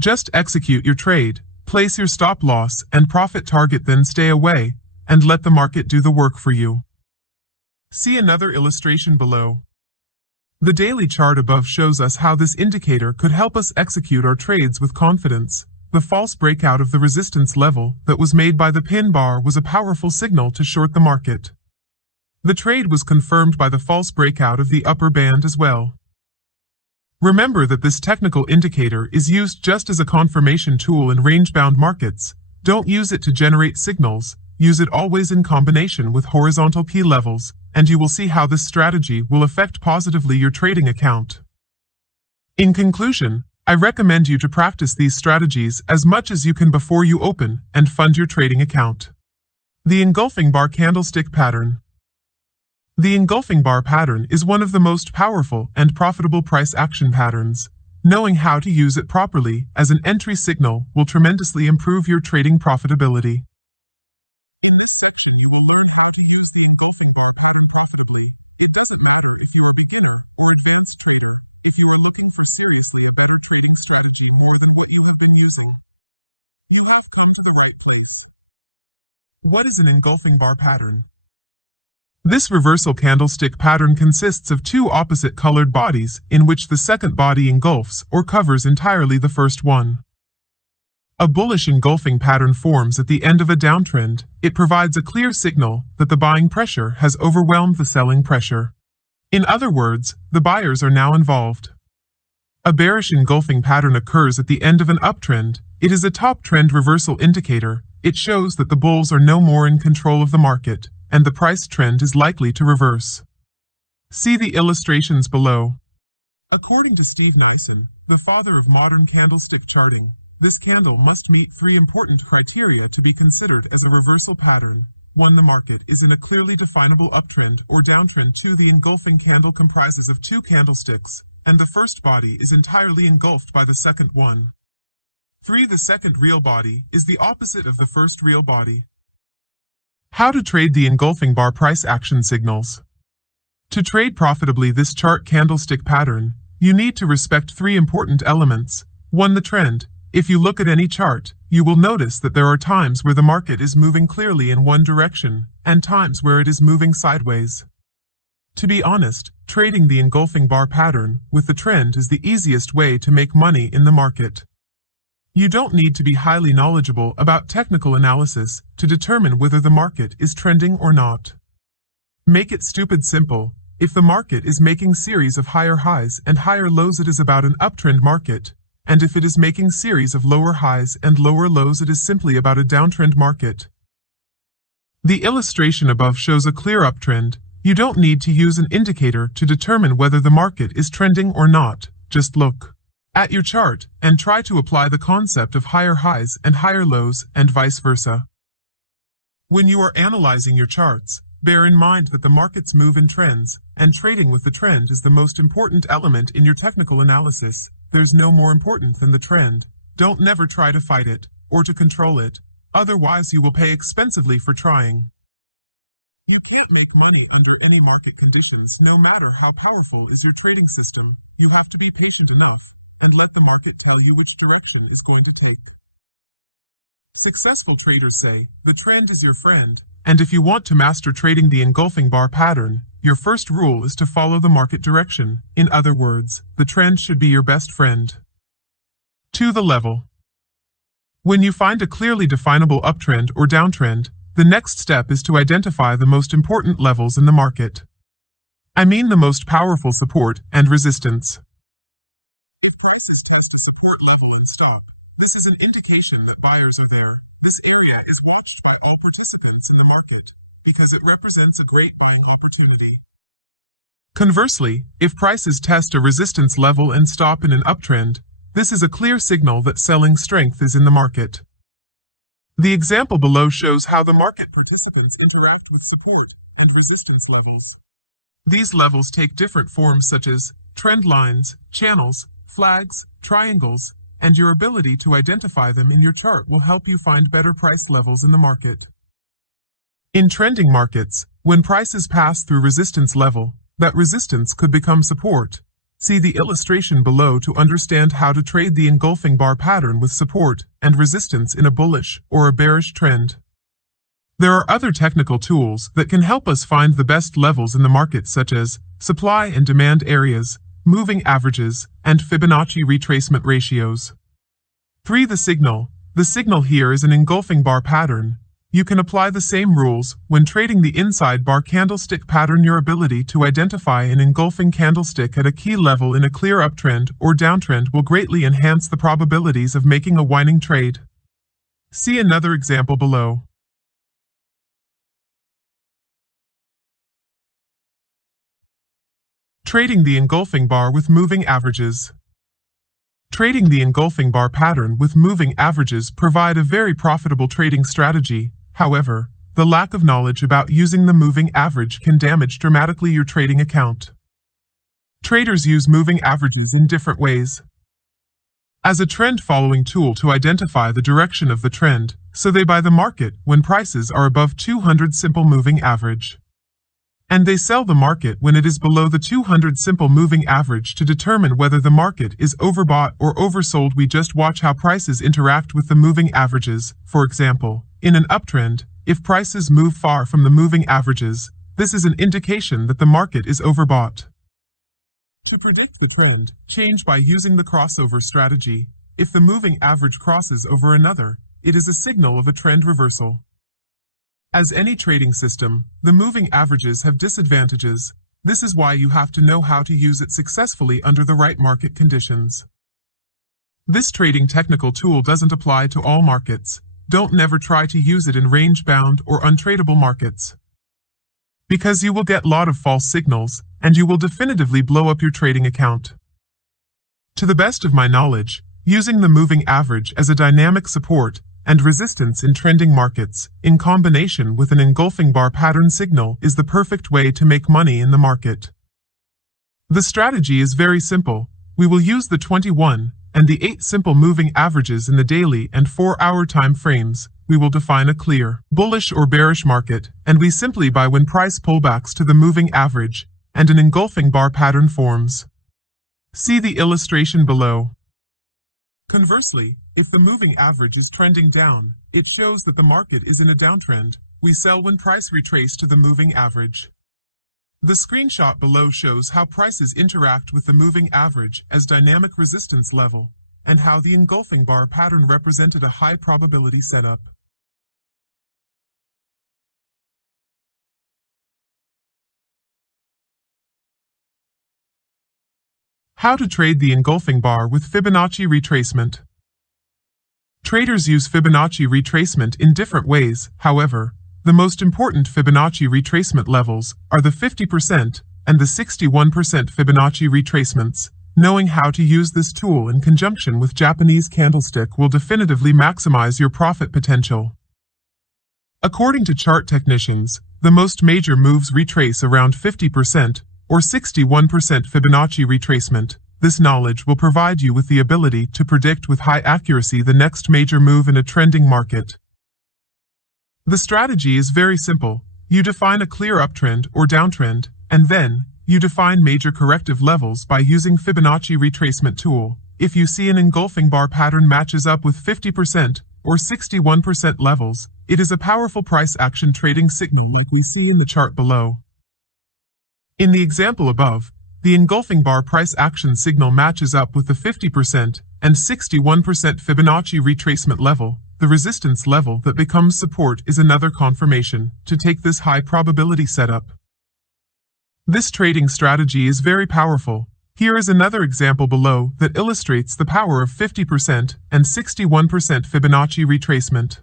Just execute your trade, place your stop loss and profit target, then stay away, and let the market do the work for you. See another illustration below. The daily chart above shows us how this indicator could help us execute our trades with confidence. The false breakout of the resistance level that was made by the pin bar was a powerful signal to short the market. The trade was confirmed by the false breakout of the upper band as well. Remember that this technical indicator is used just as a confirmation tool in range-bound markets. Don't use it to generate signals. Use it always in combination with horizontal key levels, and you will see how this strategy will affect positively your trading account. In conclusion, I recommend you to practice these strategies as much as you can before you open and fund your trading account. The engulfing bar candlestick pattern. The engulfing bar pattern is one of the most powerful and profitable price action patterns. Knowing how to use it properly as an entry signal will tremendously improve your trading profitability. In this section, you will learn how to use the engulfing bar pattern profitably. It doesn't matter if you're a beginner or advanced trader, if you are looking for seriously a better trading strategy more than what you have been using. You have come to the right place. What is an engulfing bar pattern? This reversal candlestick pattern consists of two opposite colored bodies in which the second body engulfs or covers entirely the first one. A bullish engulfing pattern forms at the end of a downtrend. It provides a clear signal that the buying pressure has overwhelmed the selling pressure. In other words, the buyers are now involved. A bearish engulfing pattern occurs at the end of an uptrend. It is a top trend reversal indicator. It shows that the bulls are no more in control of the market, and the price trend is likely to reverse. See the illustrations below. According to Steve Nyssen, the father of modern candlestick charting, this candle must meet three important criteria to be considered as a reversal pattern. 1. The market is in a clearly definable uptrend or downtrend. 2. The engulfing candle comprises of two candlesticks, and the first body is entirely engulfed by the second one. 3. The second real body is the opposite of the first real body. How to trade the engulfing bar price action signals. To trade profitably this chart candlestick pattern, you need to respect three important elements. 1. The trend. If you look at any chart, you will notice that there are times where the market is moving clearly in one direction, and times where it is moving sideways. To be honest, trading the engulfing bar pattern with the trend is the easiest way to make money in the market. You don't need to be highly knowledgeable about technical analysis to determine whether the market is trending or not. Make it stupid simple. If the market is making series of higher highs and higher lows, it is about an uptrend market, and if it is making series of lower highs and lower lows, it is simply about a downtrend market. The illustration above shows a clear uptrend. You don't need to use an indicator to determine whether the market is trending or not. Just look at your chart and try to apply the concept of higher highs and higher lows and vice versa. When you are analyzing your charts, bear in mind that the markets move in trends, and trading with the trend is the most important element in your technical analysis. There's no more important than the trend. Don't never try to fight it, or to control it, otherwise you will pay expensively for trying. You can't make money under any market conditions, no matter how powerful is your trading system. You have to be patient enough and let the market tell you which direction is going to take. Successful traders say, the trend is your friend, and if you want to master trading the engulfing bar pattern, your first rule is to follow the market direction. In other words, the trend should be your best friend. 2. The level. When you find a clearly definable uptrend or downtrend, the next step is to identify the most important levels in the market. I mean the most powerful support and resistance. If prices test a support level and stop, this is an indication that buyers are there. This area is watched by all participants in the market because it represents a great buying opportunity. Conversely, if prices test a resistance level and stop in an uptrend, this is a clear signal that selling strength is in the market. The example below shows how the market participants interact with support and resistance levels. These levels take different forms such as trend lines, channels, flags, triangles, and your ability to identify them in your chart will help you find better price levels in the market. In trending markets, when prices pass through resistance level, that resistance could become support. See the illustration below to understand how to trade the engulfing bar pattern with support and resistance in a bullish or a bearish trend. There are other technical tools that can help us find the best levels in the market, such as supply and demand areas, moving averages, and Fibonacci retracement ratios. 3. The signal. The signal here is an engulfing bar pattern. You can apply the same rules when trading the inside bar candlestick pattern. Your ability to identify an engulfing candlestick at a key level in a clear uptrend or downtrend will greatly enhance the probabilities of making a winning trade. See another example below. Trading the engulfing bar with moving averages. Trading the engulfing bar pattern with moving averages provide a very profitable trading strategy. However, the lack of knowledge about using the moving average can damage dramatically your trading account. Traders use moving averages in different ways. As a trend-following tool to identify the direction of the trend, so they buy the market when prices are above 200 simple moving average. And they sell the market when it is below the 200 simple moving average to determine whether the market is overbought or oversold. We just watch how prices interact with the moving averages. For example, in an uptrend, if prices move far from the moving averages, this is an indication that the market is overbought. To predict the trend, change by using the crossover strategy. If the moving average crosses over another, it is a signal of a trend reversal. As any trading system, the moving averages have disadvantages. This is why you have to know how to use it successfully under the right market conditions. This trading technical tool doesn't apply to all markets. Don't never try to use it in range-bound or untradeable markets, because you will get a lot of false signals, and you will definitively blow up your trading account. To the best of my knowledge, using the moving average as a dynamic support and resistance in trending markets, in combination with an engulfing bar pattern signal, is the perfect way to make money in the market. The strategy is very simple. We will use the 21 and the 8 simple moving averages in the daily and 4-hour time frames. We will define a clear, bullish or bearish market, and we simply buy when price pullbacks to the moving average and an engulfing bar pattern forms. See the illustration below. Conversely, if the moving average is trending down, it shows that the market is in a downtrend. We sell when price retraces to the moving average. The screenshot below shows how prices interact with the moving average as dynamic resistance level, and how the engulfing bar pattern represented a high probability setup. How to trade the engulfing bar with Fibonacci retracement. Traders use Fibonacci retracement in different ways. However, the most important Fibonacci retracement levels are the 50% and the 61% Fibonacci retracements. Knowing how to use this tool in conjunction with Japanese candlestick will definitively maximize your profit potential. According to chart technicians, the most major moves retrace around 50% or 61% Fibonacci retracement. This knowledge will provide you with the ability to predict with high accuracy the next major move in a trending market. The strategy is very simple. You define a clear uptrend or downtrend, and then you define major corrective levels by using Fibonacci retracement tool. If you see an engulfing bar pattern matches up with 50% or 61% levels, it is a powerful price action trading signal like we see in the chart below. In the example above, the engulfing bar price action signal matches up with the 50% and 61% Fibonacci retracement level. The resistance level that becomes support is another confirmation to take this high probability setup. This trading strategy is very powerful. Here is another example below that illustrates the power of 50% and 61% Fibonacci retracement.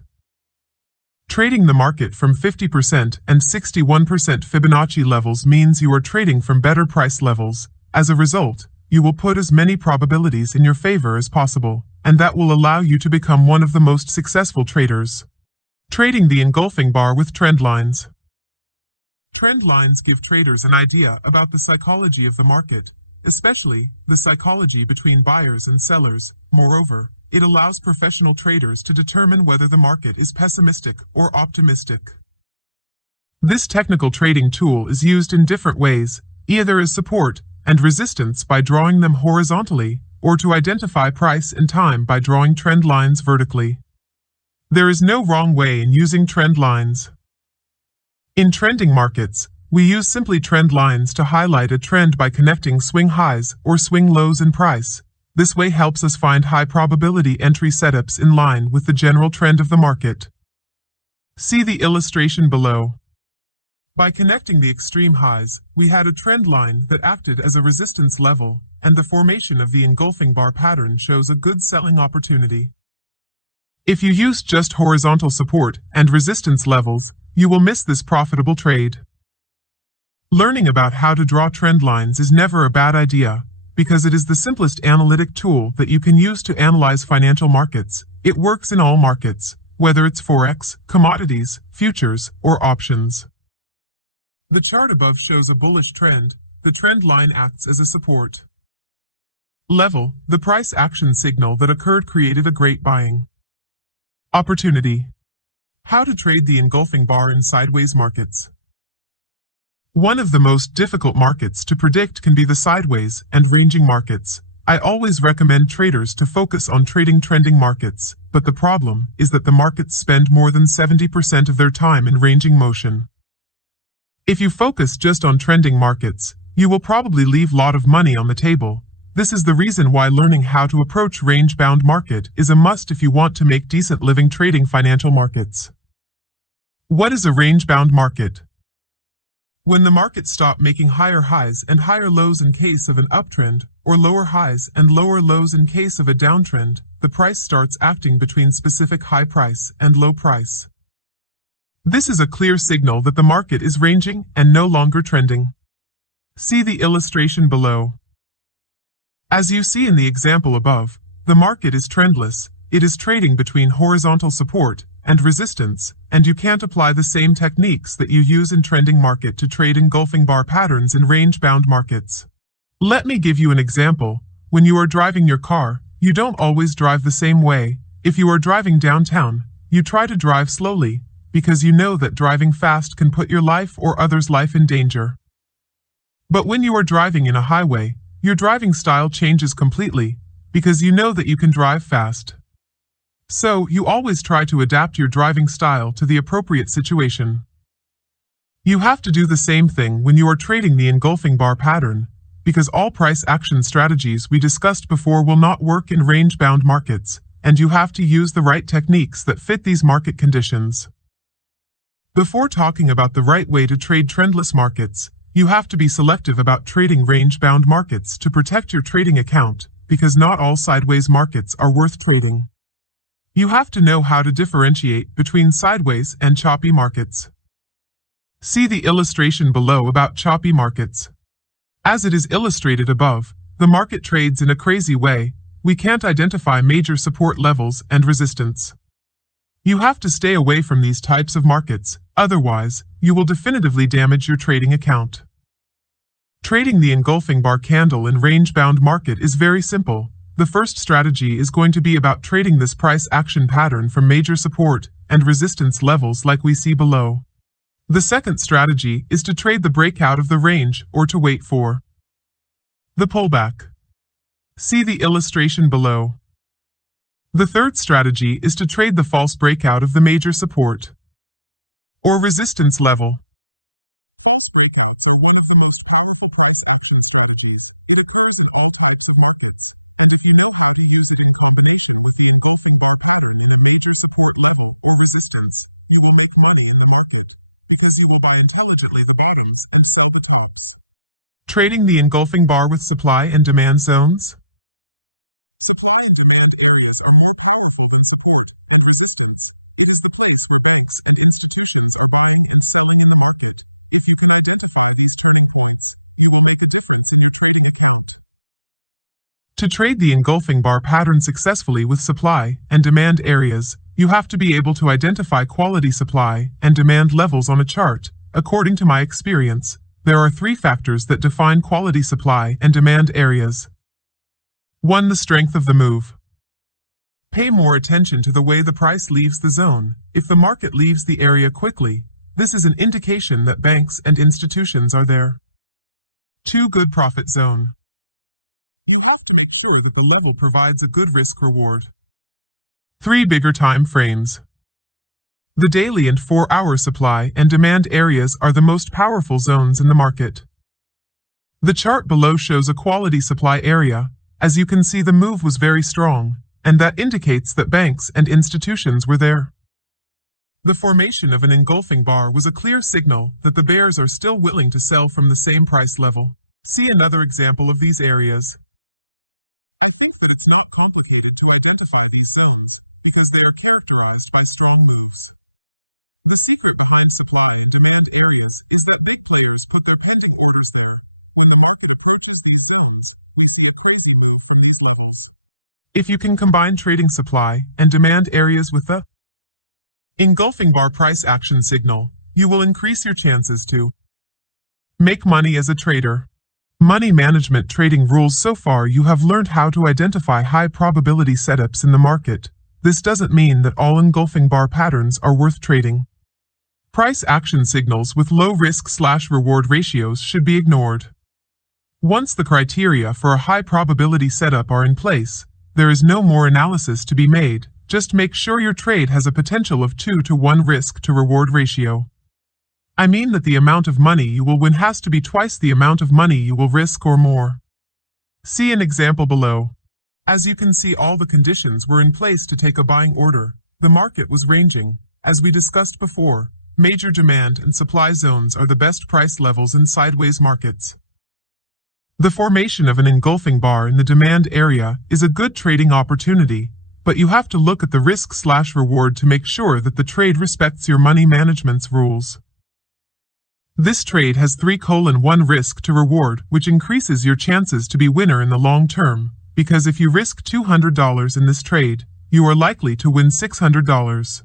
Trading the market from 50% and 61% Fibonacci levels means you are trading from better price levels. As a result, you will put as many probabilities in your favor as possible, and that will allow you to become one of the most successful traders. Trading the engulfing bar with trend lines. Trend lines give traders an idea about the psychology of the market, especially the psychology between buyers and sellers. Moreover, it allows professional traders to determine whether the market is pessimistic or optimistic. This technical trading tool is used in different ways, either as support and resistance by drawing them horizontally, or to identify price and time by drawing trend lines vertically. There is no wrong way in using trend lines. In trending markets, we use simply trend lines to highlight a trend by connecting swing highs or swing lows in price. This way helps us find high probability entry setups in line with the general trend of the market. See the illustration below. By connecting the extreme highs, we had a trend line that acted as a resistance level, and the formation of the engulfing bar pattern shows a good selling opportunity. If you use just horizontal support and resistance levels, you will miss this profitable trade. Learning about how to draw trend lines is never a bad idea. because it is the simplest analytic tool that you can use to analyze financial markets. It works in all markets, whether it's Forex, commodities, futures, or options. The chart above shows a bullish trend. The trend line acts as a support level. The price action signal that occurred created a great buying opportunity. How to trade the engulfing bar in sideways markets. One of the most difficult markets to predict can be the sideways and ranging markets. I always recommend traders to focus on trading trending markets, but the problem is that the markets spend more than 70% of their time in ranging motion. If you focus just on trending markets, you will probably leave a lot of money on the table. This is the reason why learning how to approach range-bound market is a must if you want to make decent living trading financial markets. What is a range-bound market? When the market stops making higher highs and higher lows in case of an uptrend, or lower highs and lower lows in case of a downtrend, the price starts acting between specific high price and low price. This is a clear signal that the market is ranging and no longer trending. See the illustration below. As you see in the example above, the market is trendless. It is trading between horizontal support and resistance, and you can't apply the same techniques that you use in trending market to trade engulfing bar patterns in range-bound markets. Let me give you an example. When you are driving your car, you don't always drive the same way. If you are driving downtown, you try to drive slowly, because you know that driving fast can put your life or others' life in danger. But when you are driving in a highway, your driving style changes completely, because you know that you can drive fast. So, you always try to adapt your driving style to the appropriate situation. You have to do the same thing when you are trading the engulfing bar pattern, because all price action strategies we discussed before will not work in range-bound markets, and you have to use the right techniques that fit these market conditions. Before talking about the right way to trade trendless markets, you have to be selective about trading range-bound markets to protect your trading account, because not all sideways markets are worth trading. You have to know how to differentiate between sideways and choppy markets. See the illustration below about choppy markets. As it is illustrated above, the market trades in a crazy way. We can't identify major support levels and resistance. You have to stay away from these types of markets, otherwise, you will definitively damage your trading account. Trading the engulfing bar candle in range-bound market is very simple. The first strategy is going to be about trading this price action pattern from major support and resistance levels like we see below. The second strategy is to trade the breakout of the range or to wait for the pullback. See the illustration below. The third strategy is to trade the false breakout of the major support or resistance level. False breakouts are one of the most powerful price action strategies. It occurs in all types of markets, and if you know how to use it in combination with the engulfing bar pattern on a major support level or resistance, you will make money in the market, because you will buy intelligently the bottoms and sell the tops. Trading the engulfing bar with supply and demand zones. Supply and demand areas are more powerful than support and resistance. It is the place where banks and institutions are buying and selling in the market. If you can identify these turning points, you will make a difference in your trading account. To trade the engulfing bar pattern successfully with supply and demand areas, you have to be able to identify quality supply and demand levels on a chart. According to my experience, there are 3 factors that define quality supply and demand areas. 1. The strength of the move. Pay more attention to the way the price leaves the zone. If the market leaves the area quickly, this is an indication that banks and institutions are there. 2. Good profit zone. You have to make sure that the level provides a good risk-reward. 3. Bigger time frames. The daily and 4-hour supply and demand areas are the most powerful zones in the market. The chart below shows a quality supply area. As you can see, the move was very strong, and that indicates that banks and institutions were there. The formation of an engulfing bar was a clear signal that the bears are still willing to sell from the same price level. See another example of these areas. I think that it's not complicated to identify these zones, because they are characterized by strong moves. The secret behind supply and demand areas is that big players put their pending orders there. When the market approaches these zones, we see If you can combine trading supply and demand areas with the engulfing bar price action signal, you will increase your chances to make money as a trader. Money management trading rules. So far you have learned how to identify high probability setups in the market. This doesn't mean that all engulfing bar patterns are worth trading. Price action signals with low risk/reward ratios should be ignored. Once the criteria for a high probability setup are in place, there is no more analysis to be made. Just make sure your trade has a potential of 2 to 1 risk to reward ratio. I mean that the amount of money you will win has to be twice the amount of money you will risk or more. See an example below. As you can see, all the conditions were in place to take a buying order. The market was ranging. As we discussed before, major demand and supply zones are the best price levels in sideways markets. The formation of an engulfing bar in the demand area is a good trading opportunity, but you have to look at the risk/reward to make sure that the trade respects your money management's rules. This trade has 3:1 risk to reward, which increases your chances to be winner in the long term, because if you risk $200 in this trade, you are likely to win $600.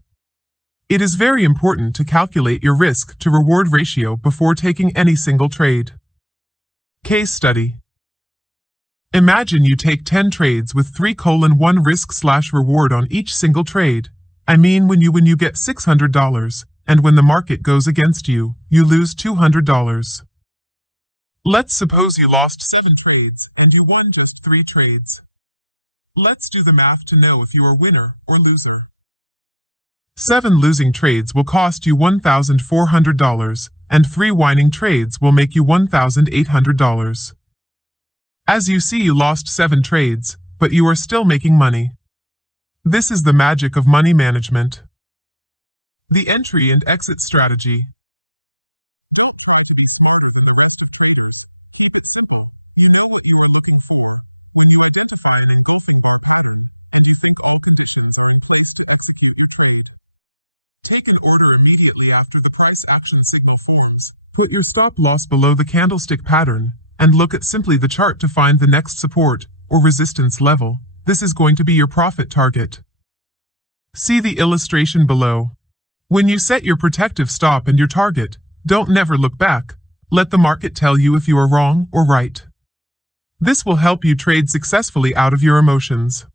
It is very important to calculate your risk to reward ratio before taking any single trade. Case study. Imagine you take 10 trades with 3:1 risk/reward on each single trade. I mean, when you win you get $600, and when the market goes against you, you lose $200. Let's suppose you lost 7 trades and you won just 3 trades. Let's do the math to know if you are winner or loser. 7 losing trades will cost you $1,400, and 3 winning trades will make you $1,800. As you see, you lost 7 trades, but you are still making money. This is the magic of money management. The entry and exit strategy. Don't try to be smarter than the rest of traders. Keep it simple. You know what you are looking for. When you identify an engulfing bar pattern, and you think all conditions are in place to execute your trade, take an order immediately after the price action signal forms. Put your stop loss below the candlestick pattern, and look at simply the chart to find the next support or resistance level. This is going to be your profit target. See the illustration below. When you set your protective stop and your target, don't never look back. Let the market tell you if you are wrong or right. This will help you trade successfully out of your emotions.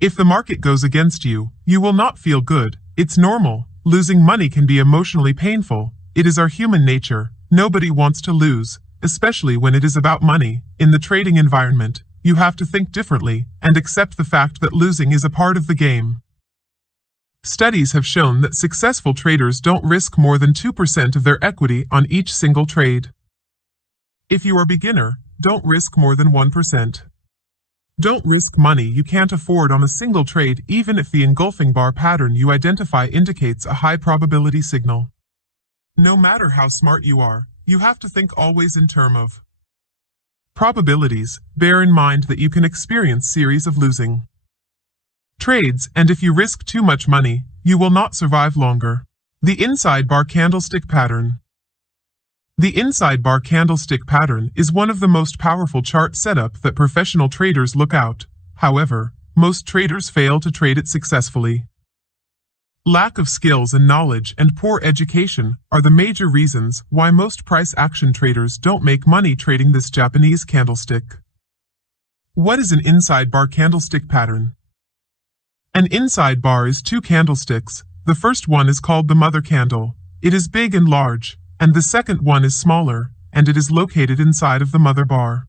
If the market goes against you, you will not feel good. It's normal. Losing money can be emotionally painful. It is our human nature. Nobody wants to lose, especially when it is about money. In the trading environment, you have to think differently and accept the fact that losing is a part of the game. Studies have shown that successful traders don't risk more than 2% of their equity on each single trade. If you are a beginner, don't risk more than 1%. Don't risk money you can't afford on a single trade, even if the engulfing bar pattern you identify indicates a high probability signal. No matter how smart you are, you have to think always in terms of probabilities. Bear in mind that you can experience series of losing trades, and if you risk too much money, you will not survive longer. The inside bar candlestick pattern. The inside bar candlestick pattern is one of the most powerful chart setup that professional traders look out. However, most traders fail to trade it successfully. Lack of skills and knowledge and poor education are the major reasons why most price action traders don't make money trading this Japanese candlestick. What is an inside bar candlestick pattern? An inside bar is 2 candlesticks. The first one is called the mother candle. It is big and large, and the second one is smaller, and it is located inside of the mother bar.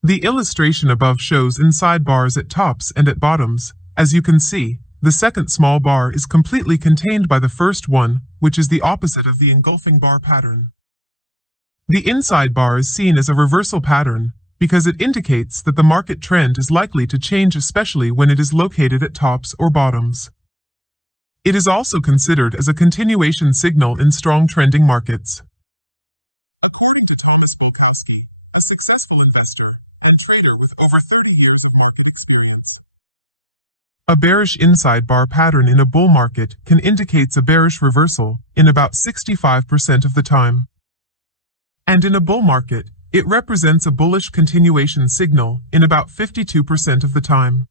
The illustration above shows inside bars at tops and at bottoms. As you can see, the second small bar is completely contained by the first one, which is the opposite of the engulfing bar pattern. The inside bar is seen as a reversal pattern, because it indicates that the market trend is likely to change, especially when it is located at tops or bottoms. It is also considered as a continuation signal in strong trending markets. According to Thomas Bolkowski, a successful investor and trader with over 30 years of market experience, a bearish inside bar pattern in a bull market can indicate a bearish reversal in about 65% of the time. And in a bull market, it represents a bullish continuation signal in about 52% of the time.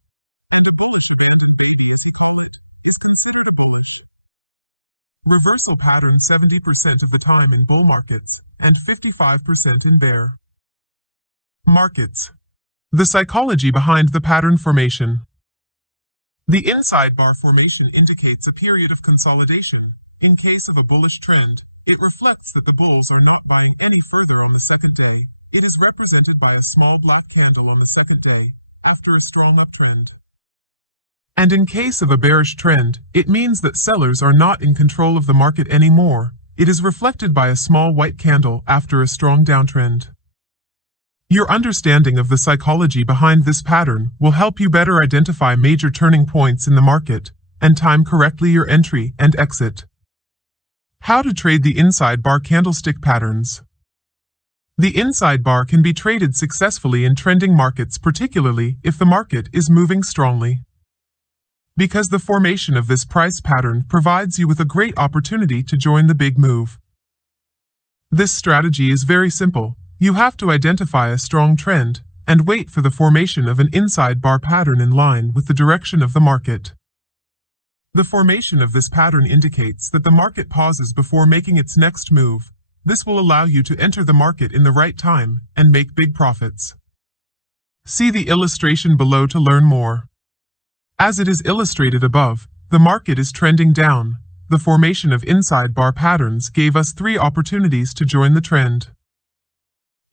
Reversal pattern 70% of the time in bull markets and 55% in bear markets. The psychology behind the pattern formation. The inside bar formation indicates a period of consolidation. In case of a bullish trend, it reflects that the bulls are not buying any further on the second day. It is represented by a small black candle on the second day, after a strong uptrend. And in case of a bearish trend, it means that sellers are not in control of the market anymore. It is reflected by a small white candle after a strong downtrend. Your understanding of the psychology behind this pattern will help you better identify major turning points in the market and time correctly your entry and exit. How to trade the inside bar candlestick patterns. The inside bar can be traded successfully in trending markets, particularly if the market is moving strongly. Because the formation of this price pattern provides you with a great opportunity to join the big move. This strategy is very simple. You have to identify a strong trend and wait for the formation of an inside bar pattern in line with the direction of the market. The formation of this pattern indicates that the market pauses before making its next move. This will allow you to enter the market in the right time and make big profits. See the illustration below to learn more. As it is illustrated above, the market is trending down. The formation of inside bar patterns gave us 3 opportunities to join the trend.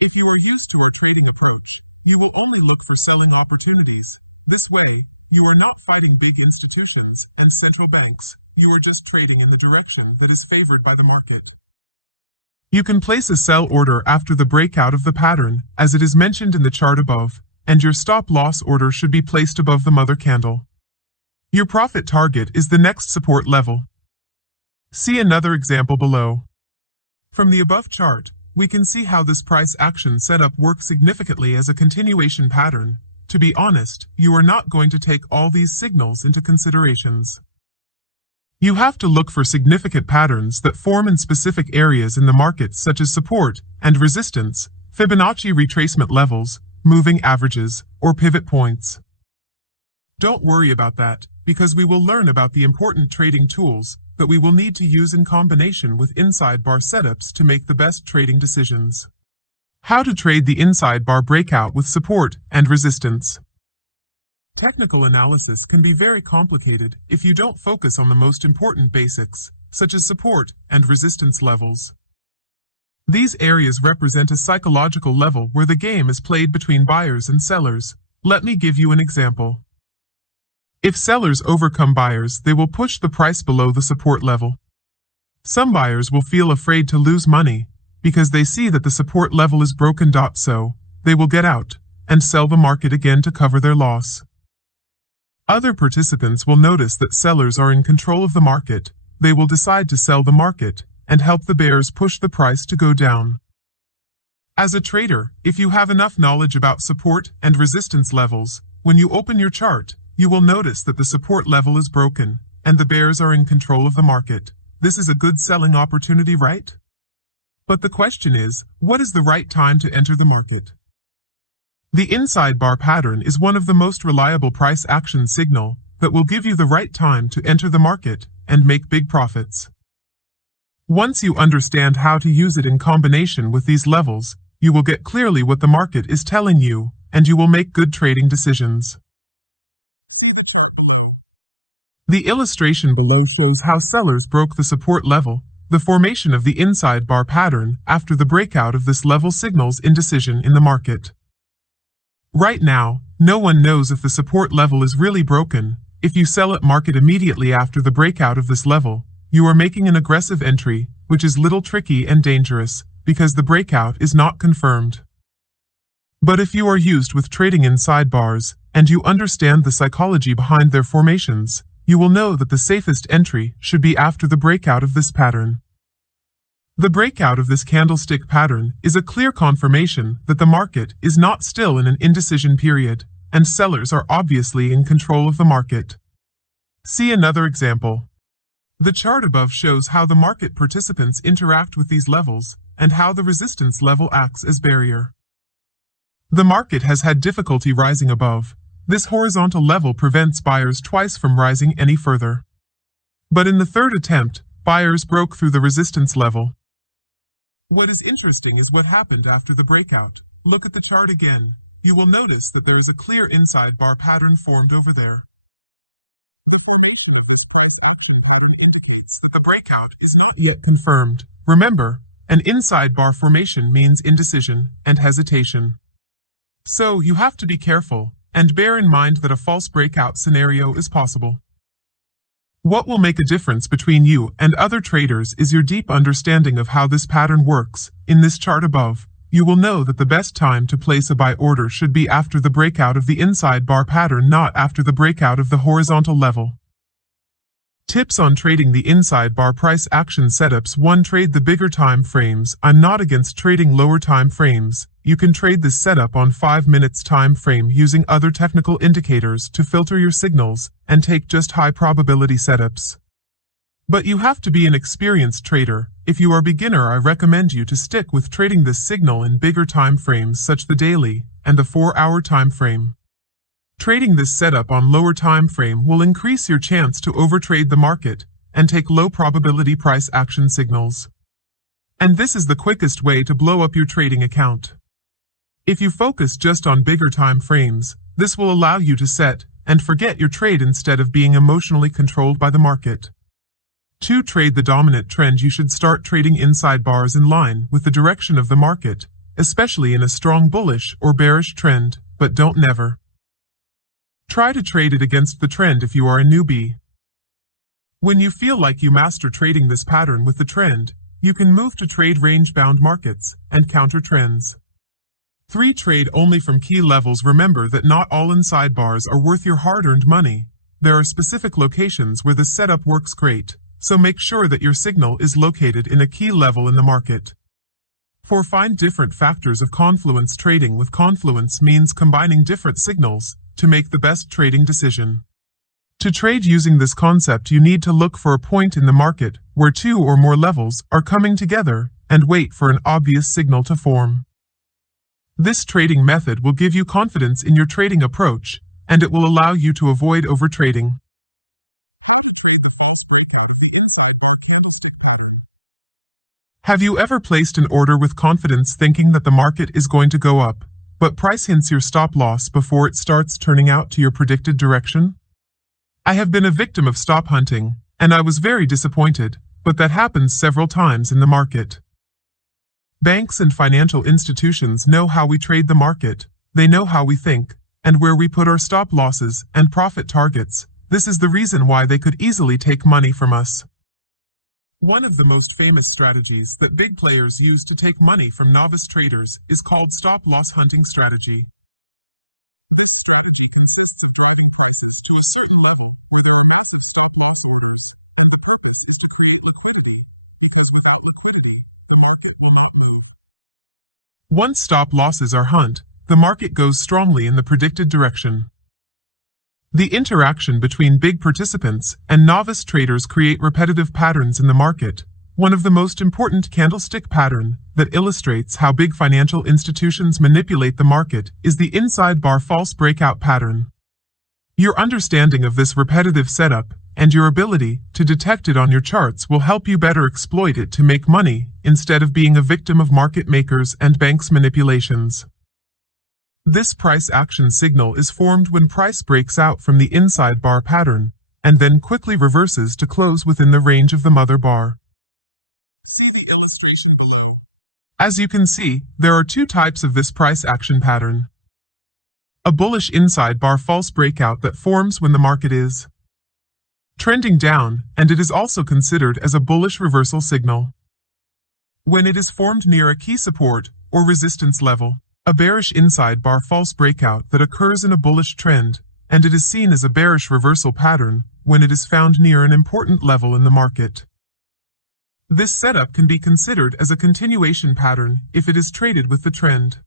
If you are used to our trading approach, you will only look for selling opportunities. This way, you are not fighting big institutions and central banks. You are just trading in the direction that is favored by the market. You can place a sell order after the breakout of the pattern, as it is mentioned in the chart above, and your stop-loss order should be placed above the mother candle. Your profit target is the next support level. See another example below. From the above chart, we can see how this price action setup works significantly as a continuation pattern. To be honest, you are not going to take all these signals into considerations. You have to look for significant patterns that form in specific areas in the market, such as support and resistance, Fibonacci retracement levels, moving averages, or pivot points. Don't worry about that, because we will learn about the important trading tools that we will need to use in combination with inside bar setups to make the best trading decisions. How to trade the inside bar breakout with support and resistance. Technical analysis can be very complicated if you don't focus on the most important basics, such as support and resistance levels. These areas represent a psychological level where the game is played between buyers and sellers. Let me give you an example. If sellers overcome buyers, they will push the price below the support level. Some buyers will feel afraid to lose money because they see that the support level is broken. So, they will get out and sell the market again to cover their loss. Other participants will notice that sellers are in control of the market. They will decide to sell the market and help the bears push the price to go down. As a trader, if you have enough knowledge about support and resistance levels, when you open your chart, you will notice that the support level is broken, and the bears are in control of the market. This is a good selling opportunity, right? But the question is, what is the right time to enter the market? The inside bar pattern is one of the most reliable price action signal that will give you the right time to enter the market and make big profits. Once you understand how to use it in combination with these levels, you will get clearly what the market is telling you, and you will make good trading decisions. The illustration below shows how sellers broke the support level. The formation of the inside bar pattern after the breakout of this level signals indecision in the market. Right now, no one knows if the support level is really broken. If you sell at market immediately after the breakout of this level, you are making an aggressive entry, which is little tricky and dangerous, because the breakout is not confirmed. But if you are used with trading inside bars, and you understand the psychology behind their formations, you will know that the safest entry should be after the breakout of this pattern. The breakout of this candlestick pattern is a clear confirmation that the market is not still in an indecision period, and sellers are obviously in control of the market. See another example. The chart above shows how the market participants interact with these levels, and how the resistance level acts as barrier. The market has had difficulty rising above. This horizontal level prevents buyers twice from rising any further. But in the third attempt, buyers broke through the resistance level. What is interesting is what happened after the breakout. Look at the chart again. You will notice that there is a clear inside bar pattern formed over there. It's that the breakout is not yet confirmed. Remember, an inside bar formation means indecision and hesitation. So you have to be careful and bear in mind that a false breakout scenario is possible. What will make a difference between you and other traders is your deep understanding of how this pattern works. In this chart above, you will know that the best time to place a buy order should be after the breakout of the inside bar pattern, not after the breakout of the horizontal level. Tips on trading the inside bar price action setups. 1. Trade the bigger time frames. I'm not against trading lower time frames. You can trade this setup on 5 minutes time frame using other technical indicators to filter your signals and take just high probability setups. But you have to be an experienced trader. If you are a beginner, I recommend you to stick with trading this signal in bigger time frames such the daily and the 4-hour time frame. Trading this setup on lower time frame will increase your chance to overtrade the market and take low probability price action signals. And this is the quickest way to blow up your trading account. If you focus just on bigger time frames, this will allow you to set and forget your trade instead of being emotionally controlled by the market. To trade the dominant trend, you should start trading inside bars in line with the direction of the market, especially in a strong bullish or bearish trend, but don't never try to trade it against the trend if you are a newbie. When you feel like you master trading this pattern with the trend, you can move to trade range-bound markets and counter trends. 3. Trade only from key levels. Remember that not all inside bars are worth your hard-earned money. There are specific locations where the setup works great, so make sure that your signal is located in a key level in the market. 4. Find different factors of confluence. Trading with confluence means combining different signals to make the best trading decision. To trade using this concept, you need to look for a point in the market where 2 or more levels are coming together and wait for an obvious signal to form. This trading method will give you confidence in your trading approach, and it will allow you to avoid overtrading. Have you ever placed an order with confidence thinking that the market is going to go up, but price hints your stop loss before it starts turning out to your predicted direction? I have been a victim of stop hunting, and I was very disappointed, but that happens several times in the market. Banks and financial institutions know how we trade the market, they know how we think, and where we put our stop losses and profit targets. This is the reason why they could easily take money from us. One of the most famous strategies that big players use to take money from novice traders is called stop-loss hunting strategy. This strategy consists of driving prices to a certain level to create liquidity, because without liquidity, the market will not move. Once stop losses are hunt, the market goes strongly in the predicted direction. The interaction between big participants and novice traders create repetitive patterns in the market. One of the most important candlestick pattern that illustrates how big financial institutions manipulate the market is the inside bar false breakout pattern. Your understanding of this repetitive setup and your ability to detect it on your charts will help you better exploit it to make money instead of being a victim of market makers and banks' manipulations. This price action signal is formed when price breaks out from the inside bar pattern, and then quickly reverses to close within the range of the mother bar. See the illustration below. As you can see, there are 2 types of this price action pattern. A bullish inside bar false breakout that forms when the market is trending down, and it is also considered as a bullish reversal signal when it is formed near a key support or resistance level. A bearish inside bar false breakout that occurs in a bullish trend, and it is seen as a bearish reversal pattern when it is found near an important level in the market. This setup can be considered as a continuation pattern if it is traded with the trend.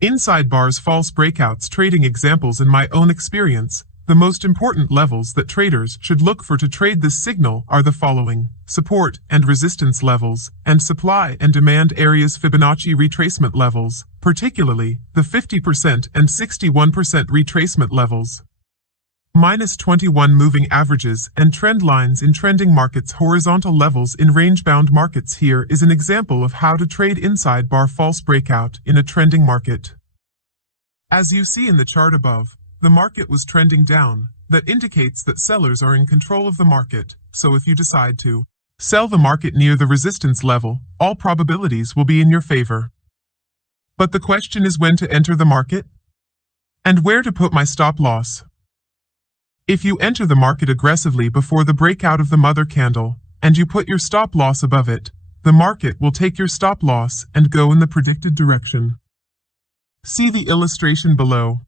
Inside bars false breakouts trading examples. In my own experience, the most important levels that traders should look for to trade this signal are the following: support and resistance levels, and supply and demand areas. Fibonacci retracement levels, particularly the 50% and 61% retracement levels. -21 moving averages and trend lines in trending markets, horizontal levels in range-bound markets. Here is an example of how to trade inside bar false breakout in a trending market. As you see in the chart above, the market was trending down. That indicates that sellers are in control of the market, so if you decide to sell the market near the resistance level, all probabilities will be in your favor. But the question is when to enter the market and where to put my stop loss. If you enter the market aggressively before the breakout of the mother candle, and you put your stop loss above it, the market will take your stop loss and go in the predicted direction. See the illustration below.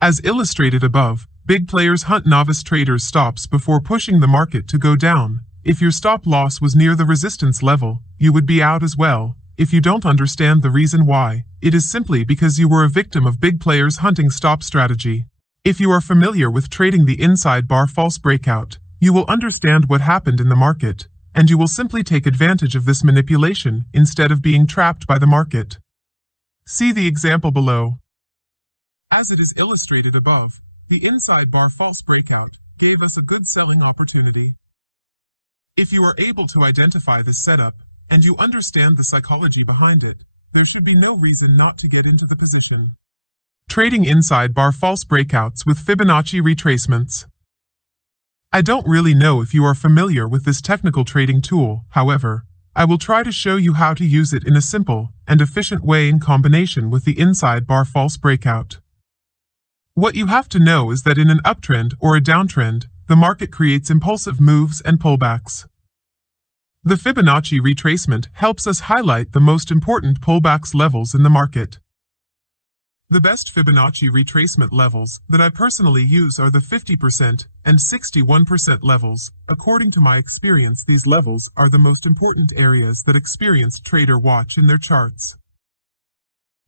As illustrated above, big players hunt novice traders' stops before pushing the market to go down. If your stop loss was near the resistance level, you would be out as well. If you don't understand the reason why, it is simply because you were a victim of big players' hunting stop strategy. If you are familiar with trading the inside bar false breakout, you will understand what happened in the market, and you will simply take advantage of this manipulation instead of being trapped by the market. See the example below. As it is illustrated above, the inside bar false breakout gave us a good selling opportunity. If you are able to identify this setup, and you understand the psychology behind it, there should be no reason not to get into the position. Trading inside bar false breakouts with Fibonacci retracements. I don't really know if you are familiar with this technical trading tool, however, I will try to show you how to use it in a simple and efficient way in combination with the inside bar false breakout. What you have to know is that in an uptrend or a downtrend, the market creates impulsive moves and pullbacks. The Fibonacci retracement helps us highlight the most important pullbacks levels in the market. The best Fibonacci retracement levels that I personally use are the 50% and 61% levels. According to my experience, these levels are the most important areas that experienced traders watch in their charts.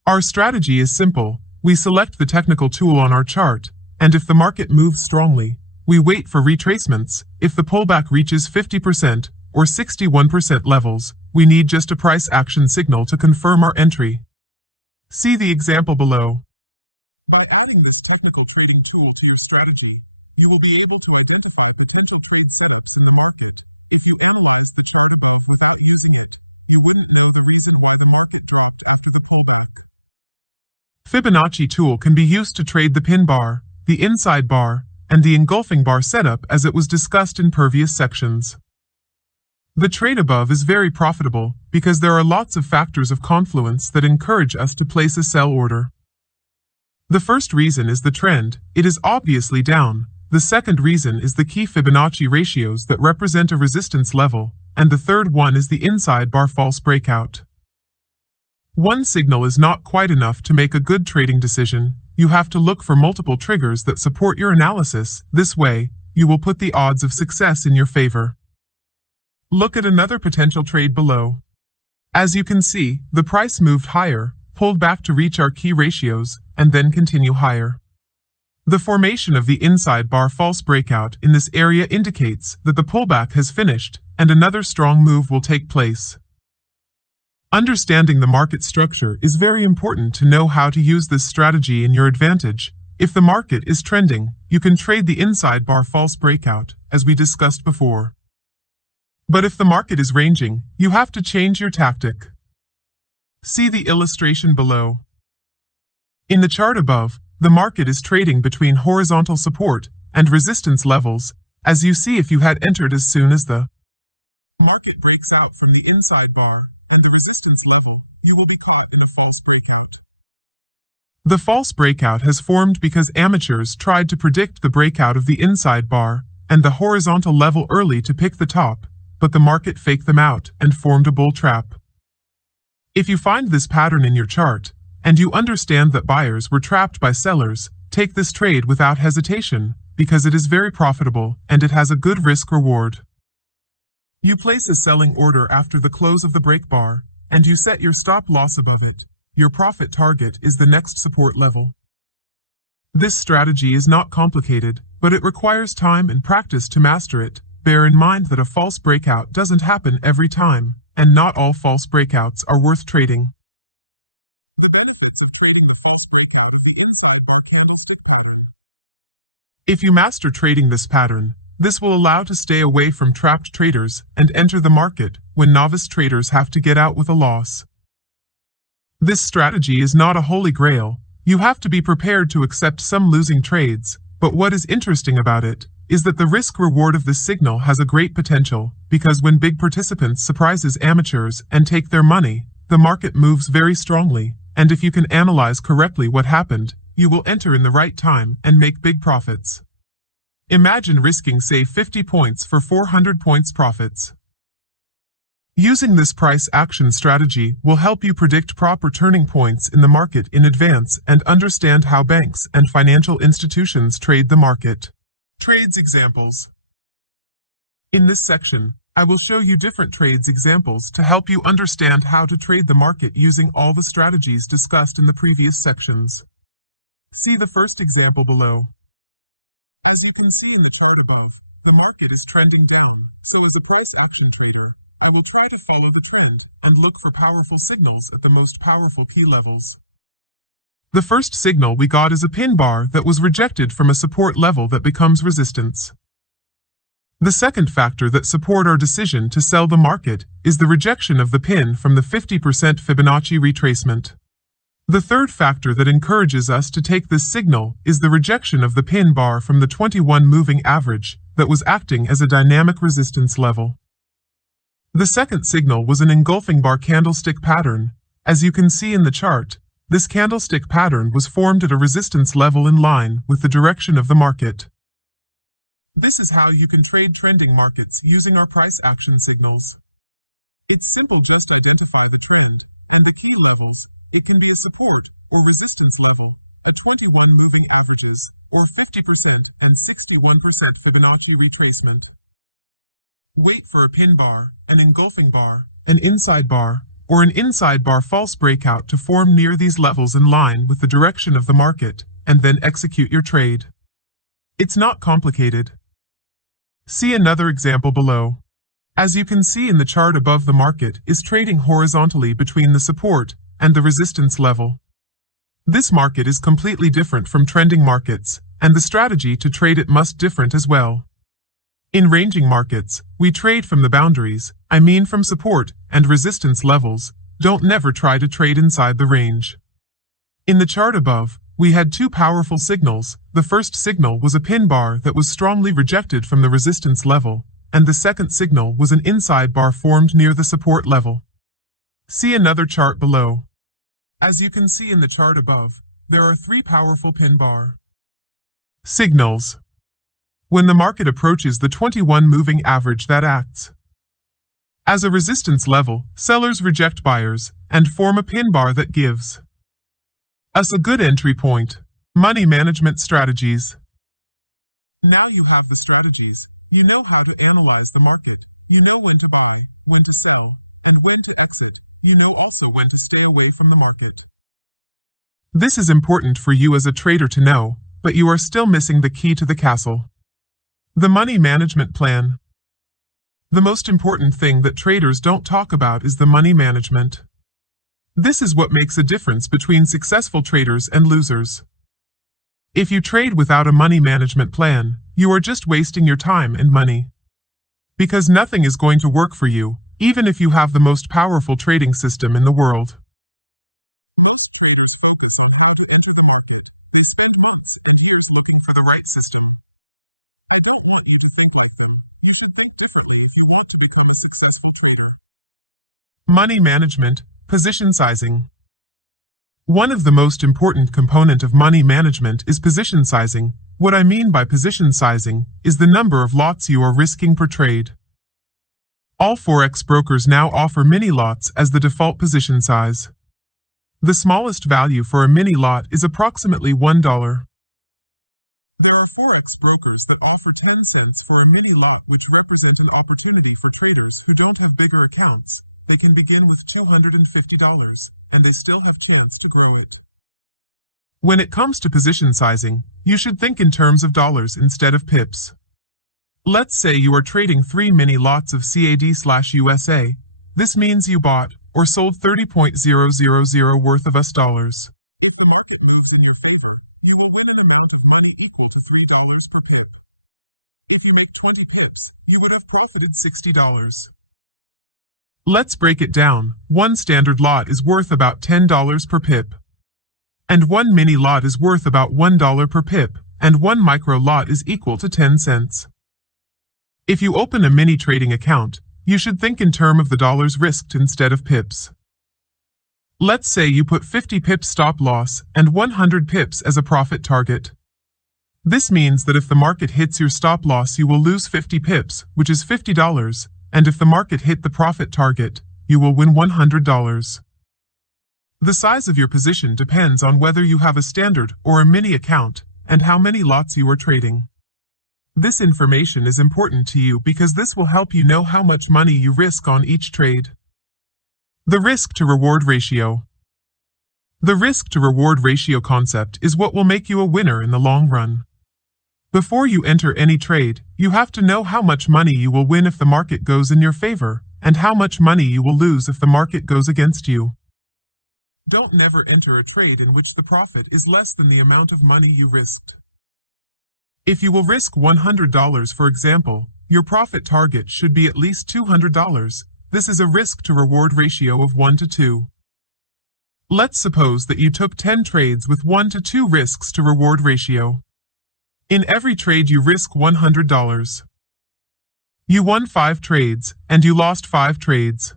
Our strategy is simple. We select the technical tool on our chart, and if the market moves strongly, we wait for retracements. If the pullback reaches 50% or 61% levels, we need just a price action signal to confirm our entry. See the example below. By adding this technical trading tool to your strategy, you will be able to identify potential trade setups in the market. If you analyze the chart above without using it, you wouldn't know the reason why the market dropped after the pullback. Fibonacci tool can be used to trade the pin bar, the inside bar, and the engulfing bar setup as it was discussed in previous sections. The trade above is very profitable because there are lots of factors of confluence that encourage us to place a sell order. The first reason is the trend. It is obviously down. The second reason is the key Fibonacci ratios that represent a resistance level, and the third one is the inside bar false breakout. One signal is not quite enough to make a good trading decision. You have to look for multiple triggers that support your analysis. This way, you will put the odds of success in your favor. Look at another potential trade below. As you can see, the price moved higher, pulled back to reach our key ratios, and then continue higher. The formation of the inside bar false breakout in this area indicates that the pullback has finished, and another strong move will take place. Understanding the market structure is very important to know how to use this strategy in your advantage. If the market is trending, you can trade the inside bar false breakout, as we discussed before. But if the market is ranging, you have to change your tactic. See the illustration below. In the chart above, the market is trading between horizontal support and resistance levels, as you see if you had entered as soon as the market breaks out from the inside bar and the resistance level, you will be caught in a false breakout. The false breakout has formed because amateurs tried to predict the breakout of the inside bar and the horizontal level early to pick the top, but the market faked them out and formed a bull trap. If you find this pattern in your chart, and you understand that buyers were trapped by sellers, take this trade without hesitation, because it is very profitable and it has a good risk-reward. You place a selling order after the close of the break bar, and you set your stop loss above it. Your profit target is the next support level. This strategy is not complicated, but it requires time and practice to master it. Bear in mind that a false breakout doesn't happen every time, and not all false breakouts are worth trading. If you master trading this pattern, this will allow to stay away from trapped traders and enter the market when novice traders have to get out with a loss. This strategy is not a holy grail. You have to be prepared to accept some losing trades, but what is interesting about it is that the risk-reward of this signal has a great potential, because when big participants surprises amateurs and take their money, the market moves very strongly, and if you can analyze correctly what happened, you will enter in the right time and make big profits. Imagine risking, say, 50 points for 400 points profits. Using this price action strategy will help you predict proper turning points in the market in advance and understand how banks and financial institutions trade the market. Trades examples. In this section, I will show you different trades examples to help you understand how to trade the market using all the strategies discussed in the previous sections. See the first example below. As you can see in the chart above, the market is trending down, so as a price action trader, I will try to follow the trend and look for powerful signals at the most powerful key levels. The first signal we got is a pin bar that was rejected from a support level that becomes resistance. The second factor that support our decision to sell the market is the rejection of the pin from the 50% Fibonacci retracement. The third factor that encourages us to take this signal is the rejection of the pin bar from the 21 moving average that was acting as a dynamic resistance level. The second signal was an engulfing bar candlestick pattern. As you can see in the chart, this candlestick pattern was formed at a resistance level in line with the direction of the market. This is how you can trade trending markets using our price action signals. It's simple, just identify the trend and the key levels. It can be a support or resistance level, a 21 moving averages, or 50% and 61% Fibonacci retracement. Wait for a pin bar, an engulfing bar, an inside bar, or an inside bar false breakout to form near these levels in line with the direction of the market, and then execute your trade. It's not complicated. See another example below. As you can see in the chart above, the market is trading horizontally between the support and the resistance level. This market is completely different from trending markets, and the strategy to trade it must different as well. In ranging markets, we trade from the boundaries, from support and resistance levels. Don't never try to trade inside the range. In the chart above, we had two powerful signals. The first signal was a pin bar that was strongly rejected from the resistance level, and the second signal was an inside bar formed near the support level. See another chart below. As you can see in the chart above, there are three powerful pin bar signals. When the market approaches the 21 moving average that acts as a resistance level, sellers reject buyers and form a pin bar that gives us a good entry point. Money management strategies. Now you have the strategies. You know how to analyze the market. You know when to buy, when to sell, and when to exit. You know also when to stay away from the market. This is important for you as a trader to know, but you are still missing the key to the castle. The money management plan. The most important thing that traders don't talk about is the money management. This is what makes a difference between successful traders and losers. If you trade without a money management plan, you are just wasting your time and money. Because nothing is going to work for you, even if you have the most powerful trading system in the world. For the right system. I don't want you to think like them. You should think differently if you want to become a successful trader. Money management, position sizing. One of the most important component of money management is position sizing. What I mean by position sizing is the number of lots you are risking per trade. All Forex brokers now offer mini lots as the default position size. The smallest value for a mini lot is approximately $1. There are Forex brokers that offer 10 cents for a mini lot, which represent an opportunity for traders who don't have bigger accounts. They can begin with $250, and they still have chance to grow it. When it comes to position sizing, you should think in terms of dollars instead of pips. Let's say you are trading 3 mini lots of CAD/USA. This means you bought or sold 30.000 worth of US dollars. If the market moves in your favor, you will win an amount of money equal equal to $3 per pip. If you make 20 pips, you would have profited $60. Let's break it down. One standard lot is worth about $10 per pip. And one mini lot is worth about $1 per pip, and one micro lot is equal to 10 cents. If you open a mini trading account, you should think in terms of the dollars risked instead of pips. Let's say you put 50 pips stop loss and 100 pips as a profit target. This means that if the market hits your stop loss, you will lose 50 pips, which is $50, and if the market hit the profit target, you will win $100. The size of your position depends on whether you have a standard or a mini account, and how many lots you are trading. This information is important to you because this will help you know how much money you risk on each trade. The risk-to-reward ratio. The risk-to-reward ratio concept is what will make you a winner in the long run. Before you enter any trade, you have to know how much money you will win if the market goes in your favor, and how much money you will lose if the market goes against you. Don't never enter a trade in which the profit is less than the amount of money you risked. If you will risk $100, for example, your profit target should be at least $200. This is a risk-to-reward ratio of 1 to 2. Let's suppose that you took 10 trades with 1 to 2 risks-to-reward ratio. In every trade you risk $100. You won 5 trades, and you lost 5 trades.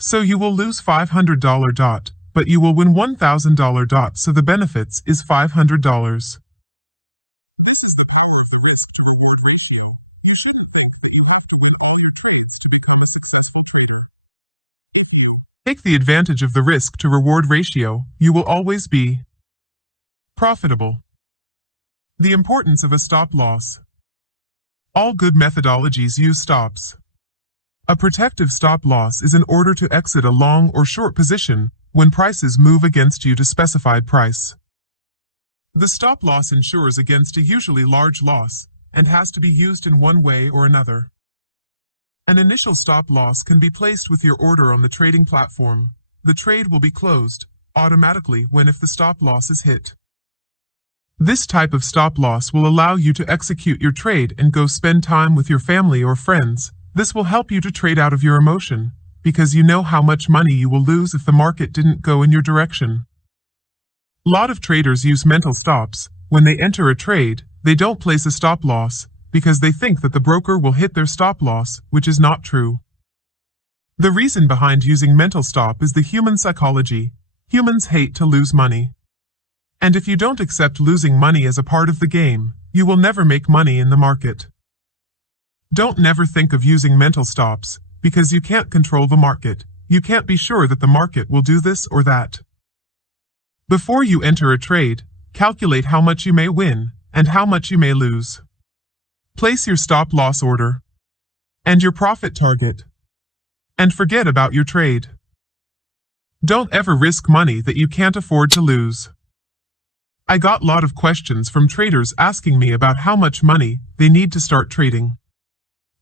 So you will lose $500, but you will win $1,000, so the benefits is $500. This is the power of the risk-to-reward ratio. You shouldn't take the advantage of the risk-to-reward ratio. You will always be profitable. The importance of a stop loss. All good methodologies use stops. A protective stop loss is in order to exit a long or short position when prices move against you to specified price. The stop loss ensures against a usually large loss and has to be used in one way or another. An initial stop loss can be placed with your order on the trading platform. The trade will be closed automatically if the stop loss is hit. This type of stop loss will allow you to execute your trade and go spend time with your family or friends. This will help you to trade out of your emotion, because you know how much money you will lose if the market didn't go in your direction. A lot of traders use mental stops. When they enter a trade, they don't place a stop loss, because they think that the broker will hit their stop loss, which is not true. The reason behind using mental stop is the human psychology. Humans hate to lose money. And if you don't accept losing money as a part of the game, you will never make money in the market. Don't never think of using mental stops, because you can't control the market. You can't be sure that the market will do this or that. Before you enter a trade, calculate how much you may win and how much you may lose. Place your stop loss order and your profit target, and forget about your trade. Don't ever risk money that you can't afford to lose. I got a lot of questions from traders asking me about how much money they need to start trading.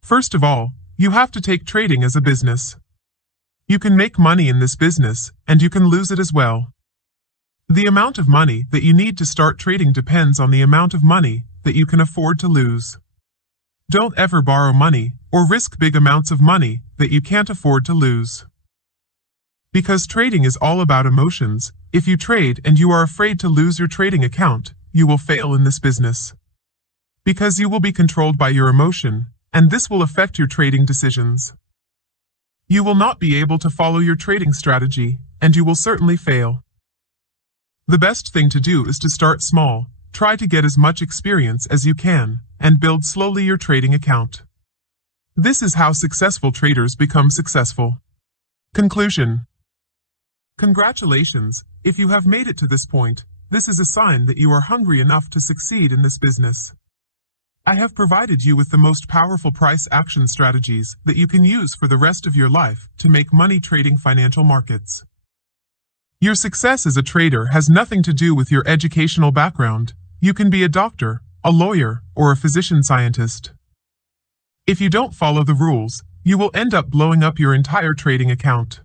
First of all, you have to take trading as a business. You can make money in this business, and you can lose it as well. The amount of money that you need to start trading depends on the amount of money that you can afford to lose. Don't ever borrow money or risk big amounts of money that you can't afford to lose. Because trading is all about emotions, if you trade and you are afraid to lose your trading account, you will fail in this business. Because you will be controlled by your emotion, and this will affect your trading decisions. You will not be able to follow your trading strategy, and you will certainly fail. The best thing to do is to start small, try to get as much experience as you can, and build slowly your trading account. This is how successful traders become successful. Conclusion. Congratulations, if you have made it to this point, this is a sign that you are hungry enough to succeed in this business. I have provided you with the most powerful price action strategies that you can use for the rest of your life to make money trading financial markets. Your success as a trader has nothing to do with your educational background. You can be a doctor, a lawyer, or a physician scientist. If you don't follow the rules, you will end up blowing up your entire trading account.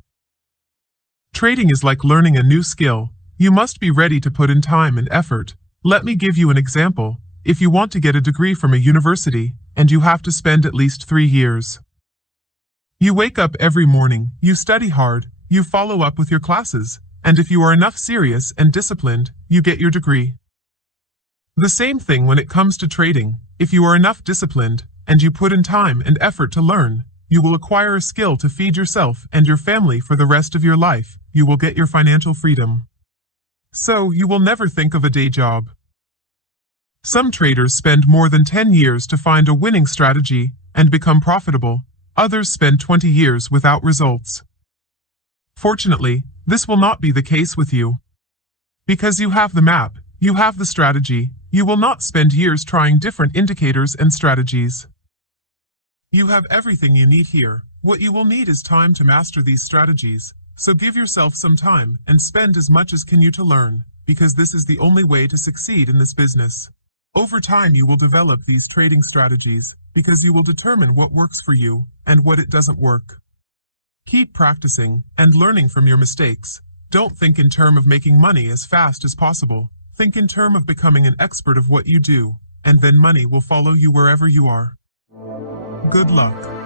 Trading is like learning a new skill. You must be ready to put in time and effort. Let me give you an example. if you want to get a degree from a university, and you have to spend at least 3 years. You wake up every morning, you study hard, you follow up with your classes, and if you are enough serious and disciplined, you get your degree. The same thing when it comes to trading. If you are enough disciplined, and you put in time and effort to learn, you will acquire a skill to feed yourself and your family for the rest of your life. You will get your financial freedom. So, you will never think of a day job. Some traders spend more than 10 years to find a winning strategy and become profitable. Others spend 20 years without results. Fortunately, this will not be the case with you. Because you have the map, you have the strategy, you will not spend years trying different indicators and strategies. You have everything you need here. What you will need is time to master these strategies, so give yourself some time and spend as much as can you to learn, because this is the only way to succeed in this business. Over time you will develop these trading strategies, because you will determine what works for you and what it doesn't work. Keep practicing and learning from your mistakes. Don't think in terms of making money as fast as possible. Think in terms of becoming an expert of what you do, and then money will follow you wherever you are. Good luck.